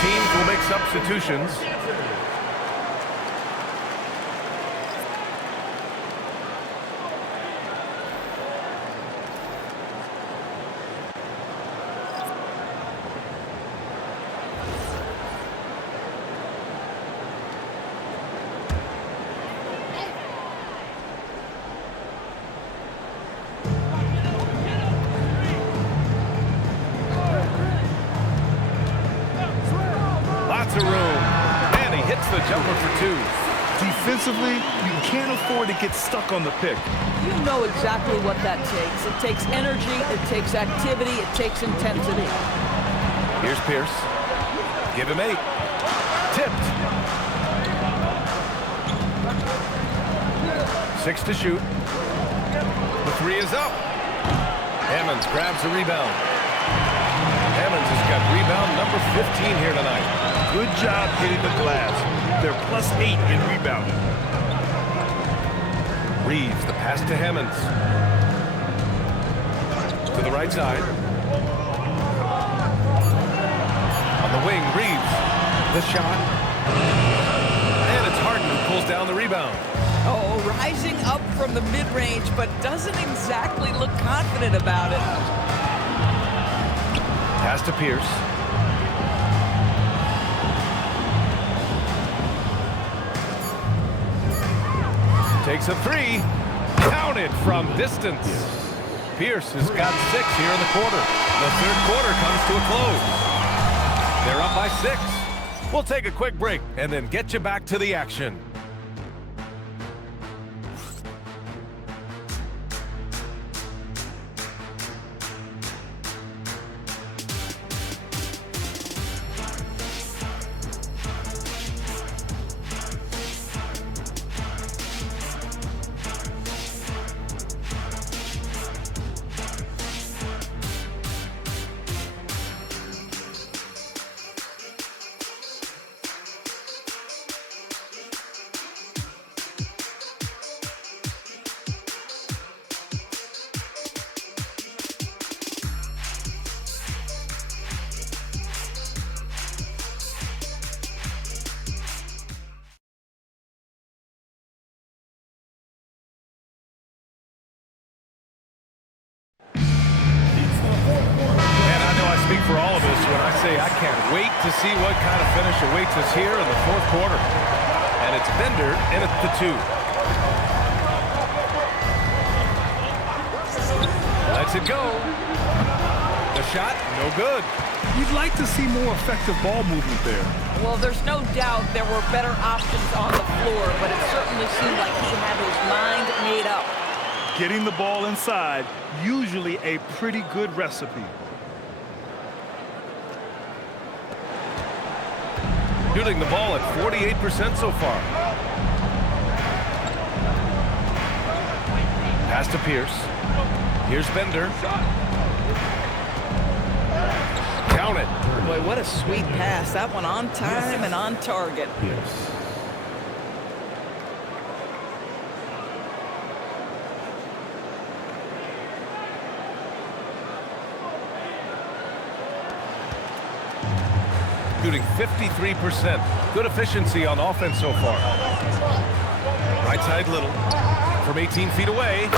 Teams will make substitutions. Room, and he hits the jumper for 2. Defensively, you can't afford to get stuck on the pick. You know exactly what that takes. It takes energy, it takes activity, it takes intensity. Here's Pierce. Give him 8. Tipped. 6 to shoot. The 3 is up. Hammonds grabs the rebound. Hammonds has got rebound number 15 here tonight. Good job hitting the glass. They're +8 in rebounding. Reeves, the pass to Hammonds. To the right side. On the wing, Reeves. The shot. And it's Harden who pulls down the rebound. Oh, rising up from the mid-range, but doesn't exactly look confident about it. Pass to Pierce. Takes a 3. Counted from distance. Pierce has got 6 here in the quarter. The third quarter comes to a close. They're up by 6. We'll take a quick break and then get you back to the action. for all of us when I say I can't wait to see what kind of finish awaits us here in the fourth quarter. And it's Bender in at the 2. Lets it go. The shot, no good. You'd like to see more effective ball movement there. Well, there's no doubt there were better options on the floor, but it certainly seemed like he had his mind made up. Getting the ball inside, usually a pretty good recipe. Shooting the ball at 48% so far. Pass to Pierce. Here's Bender. Count it. Boy, what a sweet pass. That one on time and on target. Pierce. Shooting 53%. Good efficiency on offense so far. Right side Little. From 18 feet away.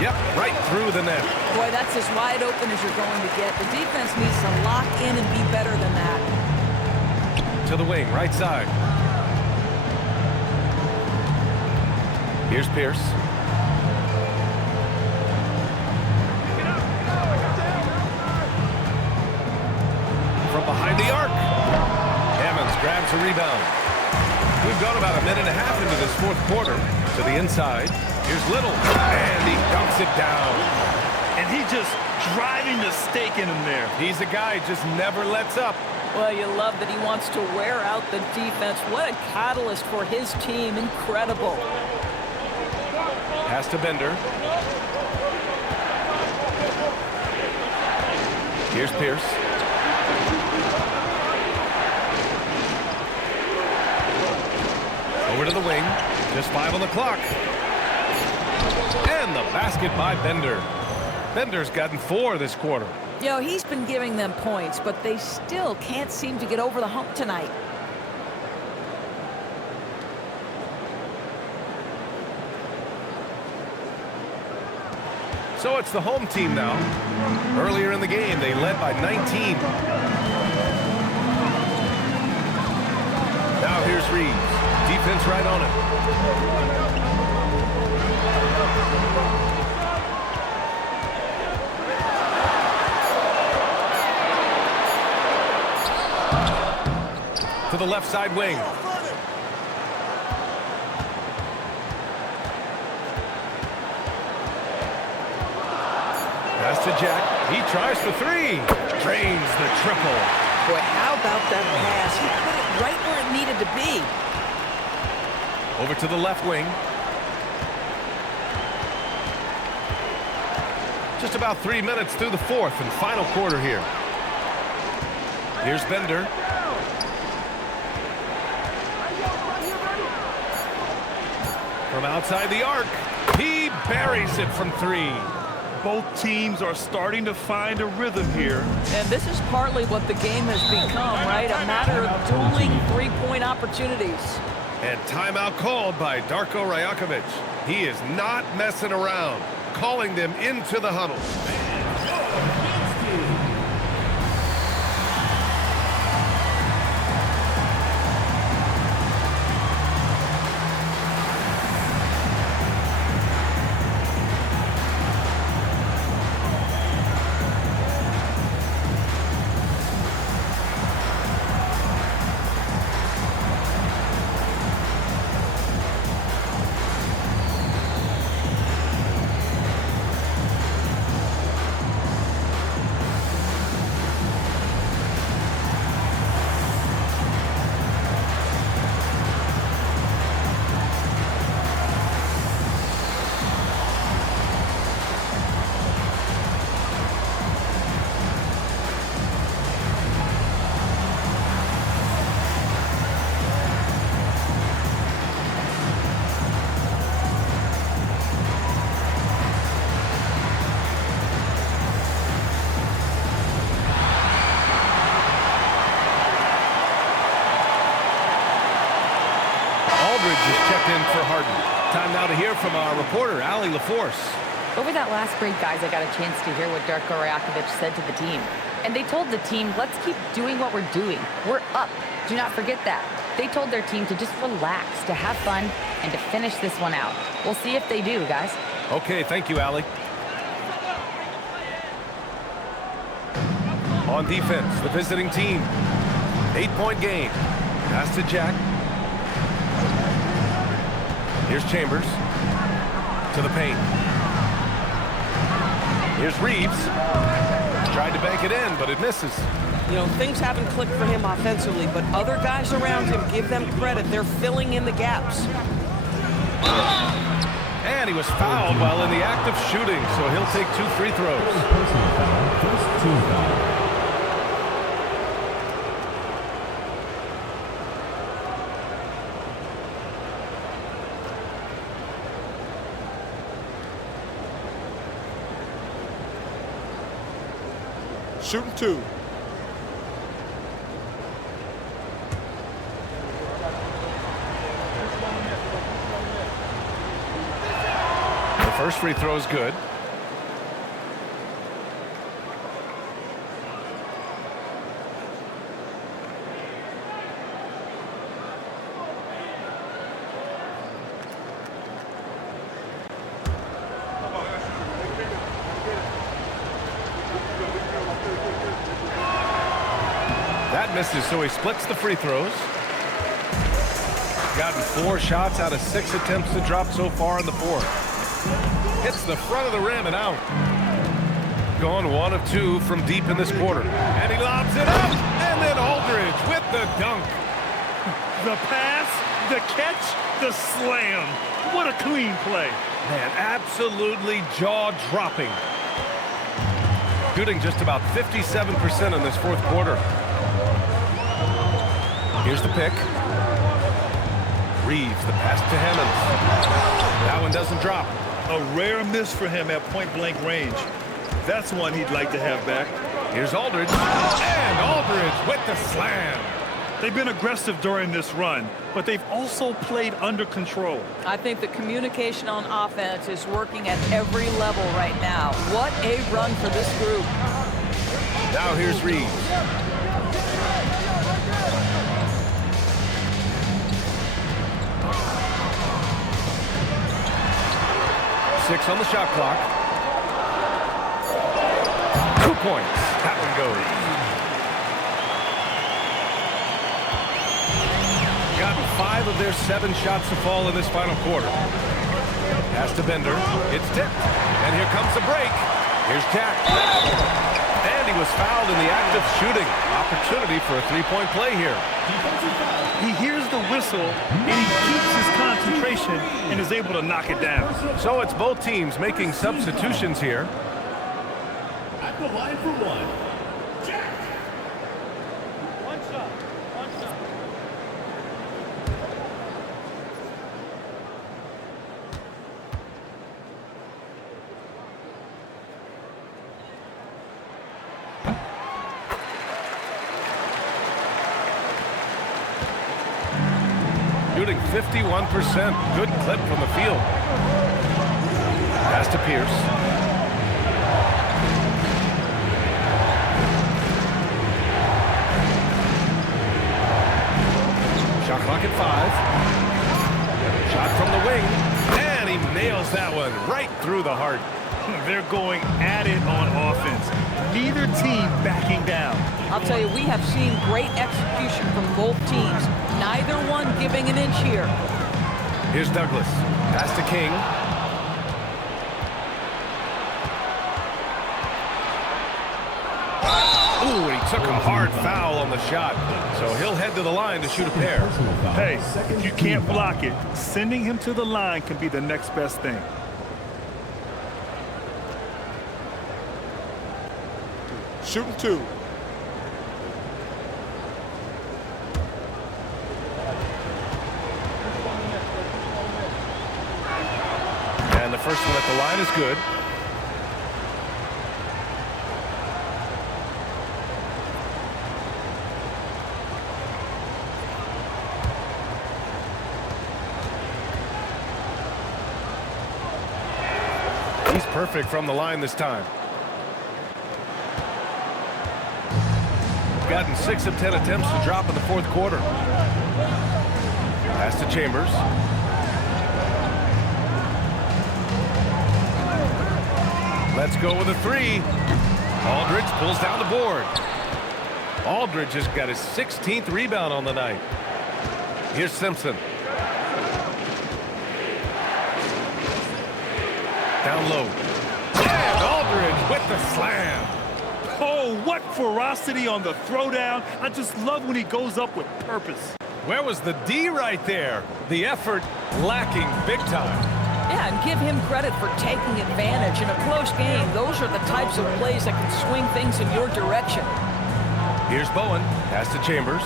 Yep, right through the net. Boy, that's as wide open as you're going to get. The defense needs to lock in and be better than that. To the wing, right side. Here's Pierce. From behind the arc. Hammonds grabs a rebound. We've gone about a minute and a half into this fourth quarter. To the inside. Here's Little. And he dumps it down. And he just driving the stake in him there. He's a guy just never lets up. Well, you love that he wants to wear out the defense. What a catalyst for his team. Incredible. Pass to Bender. Here's Pierce. Over to the wing. Just 5 on the clock. And the basket by Bender. Bender's gotten 4 this quarter. You know, he's been giving them points, but they still can't seem to get over the hump tonight. So it's the home team now. Earlier in the game, they led by 19. Now here's Reeves. Defense right on it. To the left side wing. Pass to Jack. He tries for 3. Drains the triple. Boy, how about that pass? He put it right where it needed to be. Over to the left wing. Just about 3 minutes through the fourth and final quarter here. Here's Bender. From outside the arc, he buries it from 3. Both teams are starting to find a rhythm here. And this is partly what the game has become, right? A matter of dueling three-point opportunities. And timeout called by Darko Rajakovic. He is not messing around, calling them into the huddle. In for Harden. Time now to hear from our reporter, Allie LaForce. Over that last break, guys, I got a chance to hear what Darko Rajakovic said to the team. And they told the team, let's keep doing what we're doing. We're up. Do not forget that. They told their team to just relax, to have fun, and to finish this one out. We'll see if they do, guys. Okay, thank you, Allie. On defense, the visiting team. 8-point game. Pass to Jack. Here's Chambers. To the paint. Here's Reeves. Tried to bank it in, but it misses. You know, things haven't clicked for him offensively, but other guys around him, give them credit. They're filling in the gaps. And he was fouled while in the act of shooting, so he'll take 2 free throws. Personal foul. First team foul. Shooting 2. The first free throw is good. That misses, so he splits the free throws. Gotten 4 shots out of 6 attempts to drop so far in the fourth. Hits the front of the rim and out. Gone 1 of 2 from deep in this quarter. And he lobs it up, and then Aldridge with the dunk. The pass, the catch, the slam. What a clean play. Man, absolutely jaw-dropping. Shooting just about 57% in this fourth quarter. Here's the pick. Reeves, the pass to Hammonds. That one doesn't drop. A rare miss for him at point-blank range. That's one he'd like to have back. Here's Aldridge. And Aldridge with the slam. They've been aggressive during this run, but they've also played under control. I think the communication on offense is working at every level right now. What a run for this group. Now here's Reeves. Six on the shot clock. 2 points. That one goes. Gotten 5 of their 7 shots to fall in this final quarter. Pass to Bender. It's tipped. And here comes the break. Here's Jack. And he was fouled in the act of shooting. Opportunity for a 3-point play here. He hears the whistle, and he keeps his concentration and is able to knock it down. So it's both teams making substitutions here. At the line for 1, Jack. One shot. Shooting 51%. Good clip from the field. Pass to Pierce. Shot clock at 5. Shot from the wing. And he nails that one right through the heart. They're going at it on offense. Neither team backing down. I'll tell you, we have seen great execution from both teams. Neither one giving an inch here. Here's Douglas. Pass to King. Ooh, and he took a hard foul on the shot. So he'll head to the line to shoot a pair. Hey, you can't block it. Sending him to the line can be the next best thing. Shooting 2. And the first one at the line is good. He's perfect from the line this time. gotten 6 of 10 attempts to drop in the fourth quarter. Pass to Chambers. Let's go with a 3. Aldridge pulls down the board. Aldridge has got his 16th rebound on the night. Here's Simpson. Down low. And Aldridge with the slam. Oh, what ferocity on the throwdown. I just love when he goes up with purpose. Where was the D right there? The effort lacking big time. Yeah, and give him credit for taking advantage. In a close game, those are the types of plays that can swing things in your direction. Here's Bowen. Pass to Chambers.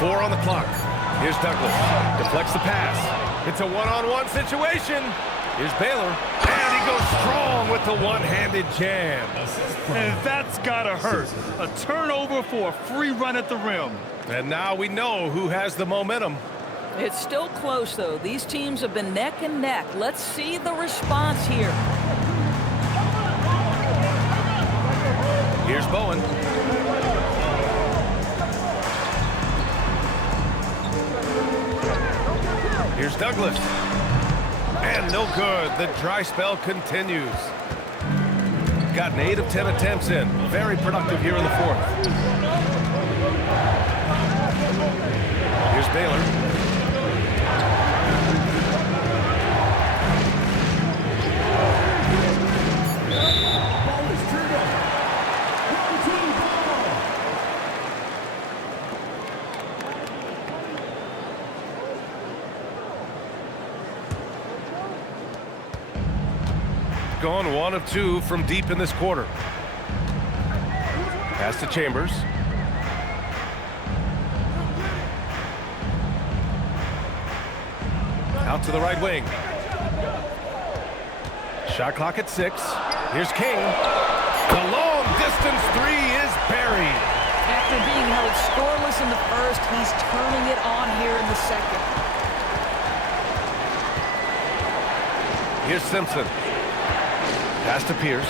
Four on the clock. Here's Douglas. Deflects the pass. It's a one-on-one situation. Here's Baylor. And he goes strong with the one-handed jam. And that's gotta hurt. A turnover for a free run at the rim. And now we know who has the momentum. It's still close, though. These teams have been neck and neck. Let's see the response here. Here's Bowen. Here's Douglas. And no good. The dry spell continues. Gotten 8 of 10 attempts in. Very productive here in the fourth. Here's Baylor. Gone 1 of 2 from deep in this quarter. Pass to Chambers. Out to the right wing. Shot clock at 6. Here's King. The long distance 3 is buried. After being held scoreless in the first, he's turning it on here in the second. Here's Simpson. Pass to Pierce.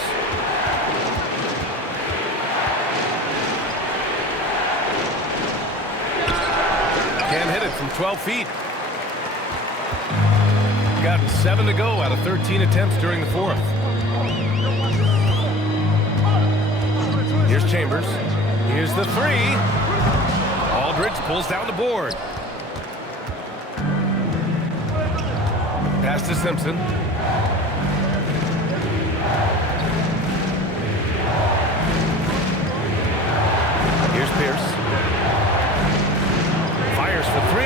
Can't hit it from 12 feet. Gotten 7 to go out of 13 attempts during the fourth. Here's Chambers. Here's the 3. Aldridge pulls down the board. Pass to Simpson. Here's Pierce. Fires for 3.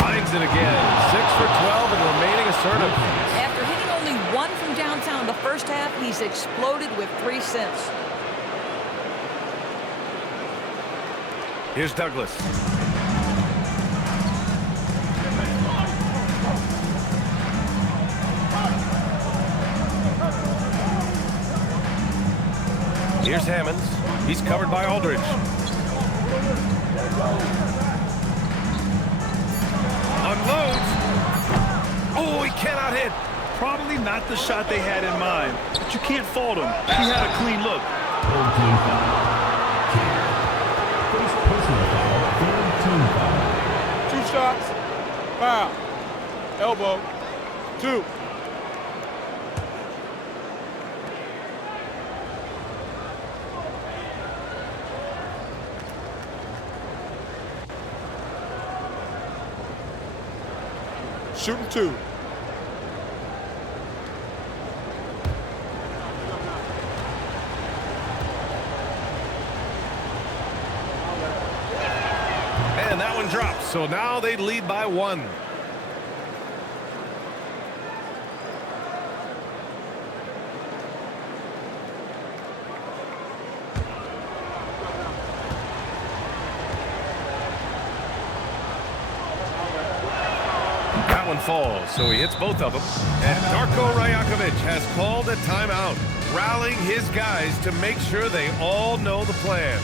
Finds it again. 6 for 12 and remaining assertive. After hitting only 1 from downtown in the first half, he's exploded with 3 since. Here's Douglas. Here's Hammonds. He's covered by Aldridge. Unloads. Oh, he cannot hit. Probably not the shot they had in mind, but you can't fault him. He had a clean look. Third team foul. First personal foul. Third team foul. 2 shots. Foul. Elbow. 2. Shooting 2. And that one drops. So now they lead by 1. That one falls, so he hits both of them. And Darko Rajakovic has called a timeout, rallying his guys to make sure they all know the plan.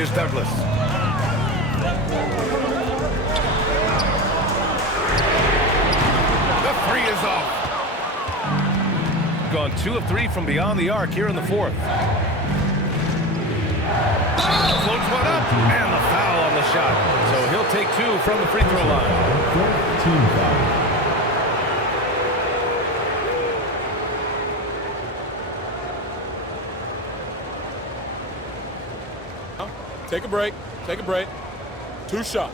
Here's Douglas. The three is off. Gone 2 of 3 from beyond the arc here in the fourth. Floats one up, and the foul on the shot. So he'll take 2 from the free throw line. Team foul. Take a break. Take a break. 2 shots.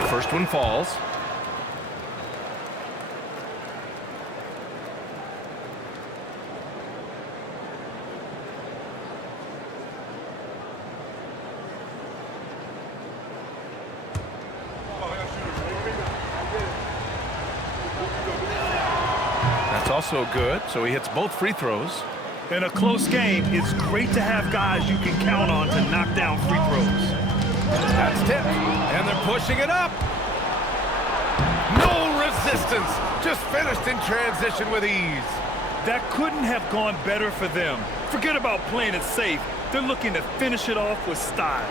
The first one falls. That's also good, so he hits both free throws. In a close game, it's great to have guys you can count on to knock down free throws. That's tipped, and they're pushing it up. No resistance, just finished in transition with ease. That couldn't have gone better for them. Forget about playing it safe. They're looking to finish it off with style.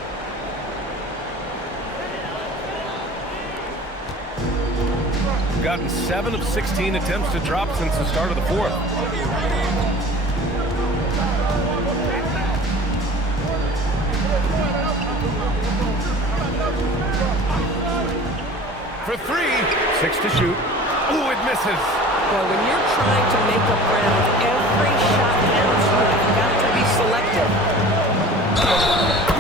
Gotten 7 of 16 attempts to drop since the start of the fourth. For 3, 6 to shoot. Ooh, it misses. Well, when you're trying to make up ground, every shot counts. You've got to be selective.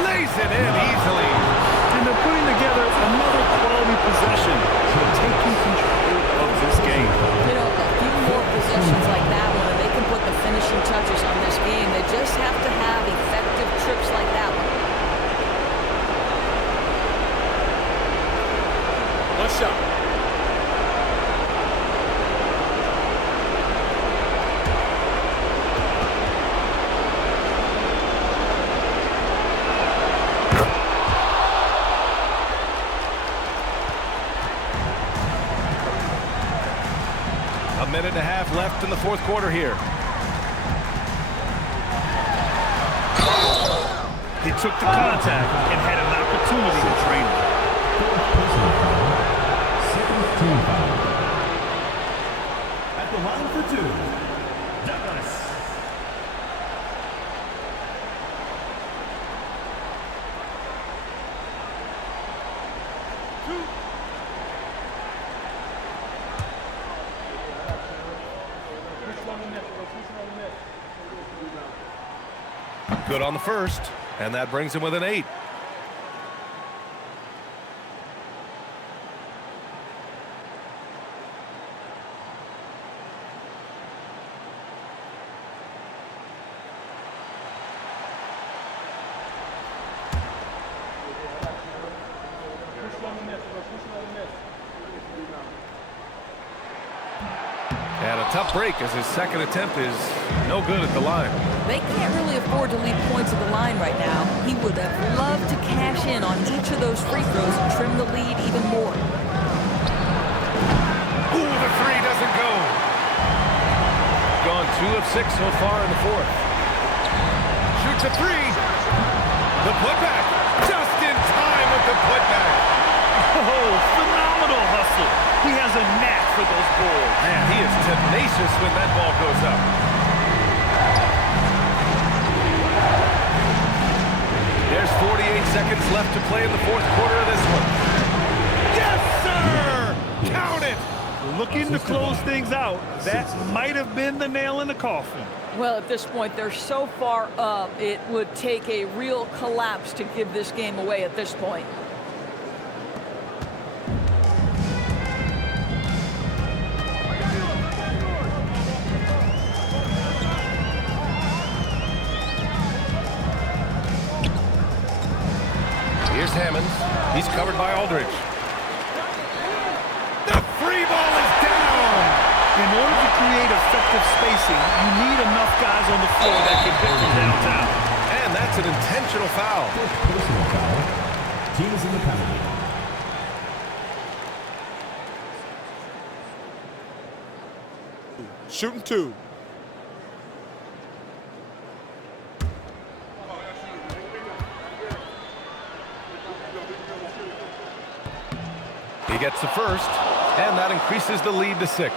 Lays it in easily. And they're putting together another quality possession to taking control of this game. You know, a few more possessions like that one, and they can put the finishing touches on this game. They just have to have effective trips like that one. 1 shot. A minute and a half left in the fourth quarter here. He took the contact and had an opportunity to train it. Personal foul. Second team foul. At the line for 2, Douglas. Good on the first, and that brings him with an 8. And a tough break as his second attempt is no good at the line. They can't really afford to leave points at the line right now. He would have loved to cash in on each of those free throws and trim the lead even more. Ooh, the 3 doesn't go. Gone 2 of 6 so far in the fourth. Shoots a 3. The putback. Just in time with the putback. Oh, phenomenal hustle. He has a knack for those balls. Man, he is tenacious when that ball goes up. There's 48 seconds left to play in the fourth quarter of this one. Yes, sir! Count it! Looking to close things out. That might have been the nail in the coffin. Well, at this point, they're so far up, it would take a real collapse to give this game away at this point. Here's Hammonds. He's covered by Aldridge. The free ball is down! In order to create effective spacing, you need enough guys on the floor that can hit from downtown. And that's an intentional foul. Personal foul. Team is in the penalty. shooting 2. He gets the first, and that increases the lead to 6.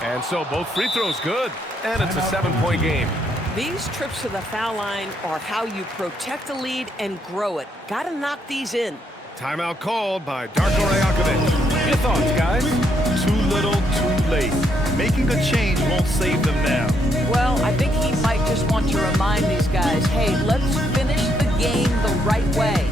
And so both free throws good, and it's a 7-point game. These trips to the foul line are how you protect a lead and grow it. Got to knock these in. Timeout called by Darko Rajakovic. Your thoughts, guys? Too little, too late. Making a change won't save them now. Well, I think he might just want to remind these guys, hey, let's finish the game the right way.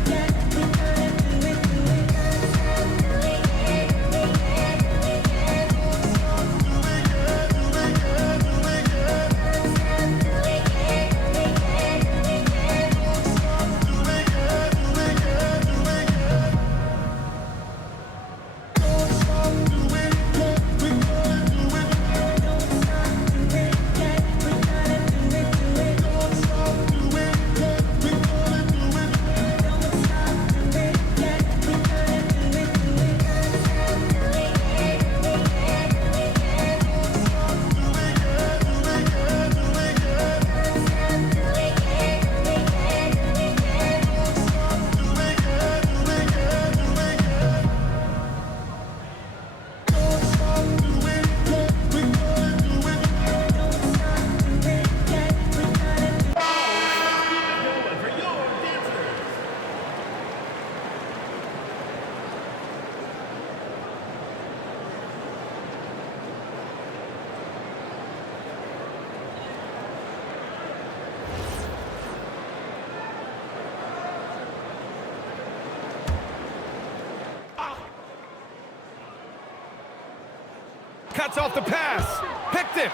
Cuts off the pass. Picked it.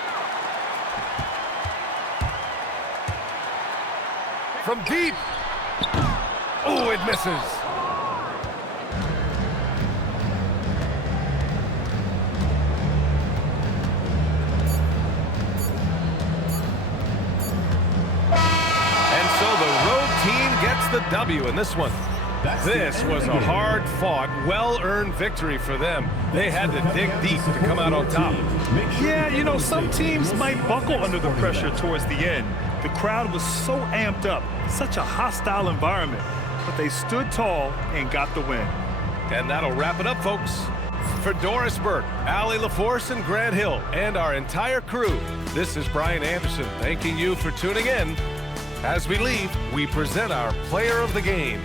From deep. Oh, it misses. And so the road team gets the W in this one. This was a hard-fought, well-earned victory for them. They had to dig deep to come out on top. Yeah, you know, some teams might buckle under the pressure towards the end. The crowd was so amped up, such a hostile environment. But they stood tall and got the win. And that'll wrap it up, folks. For Doris Burke, Allie LaForce, and Grant Hill, and our entire crew, this is Brian Anderson thanking you for tuning in. As we leave, we present our player of the game.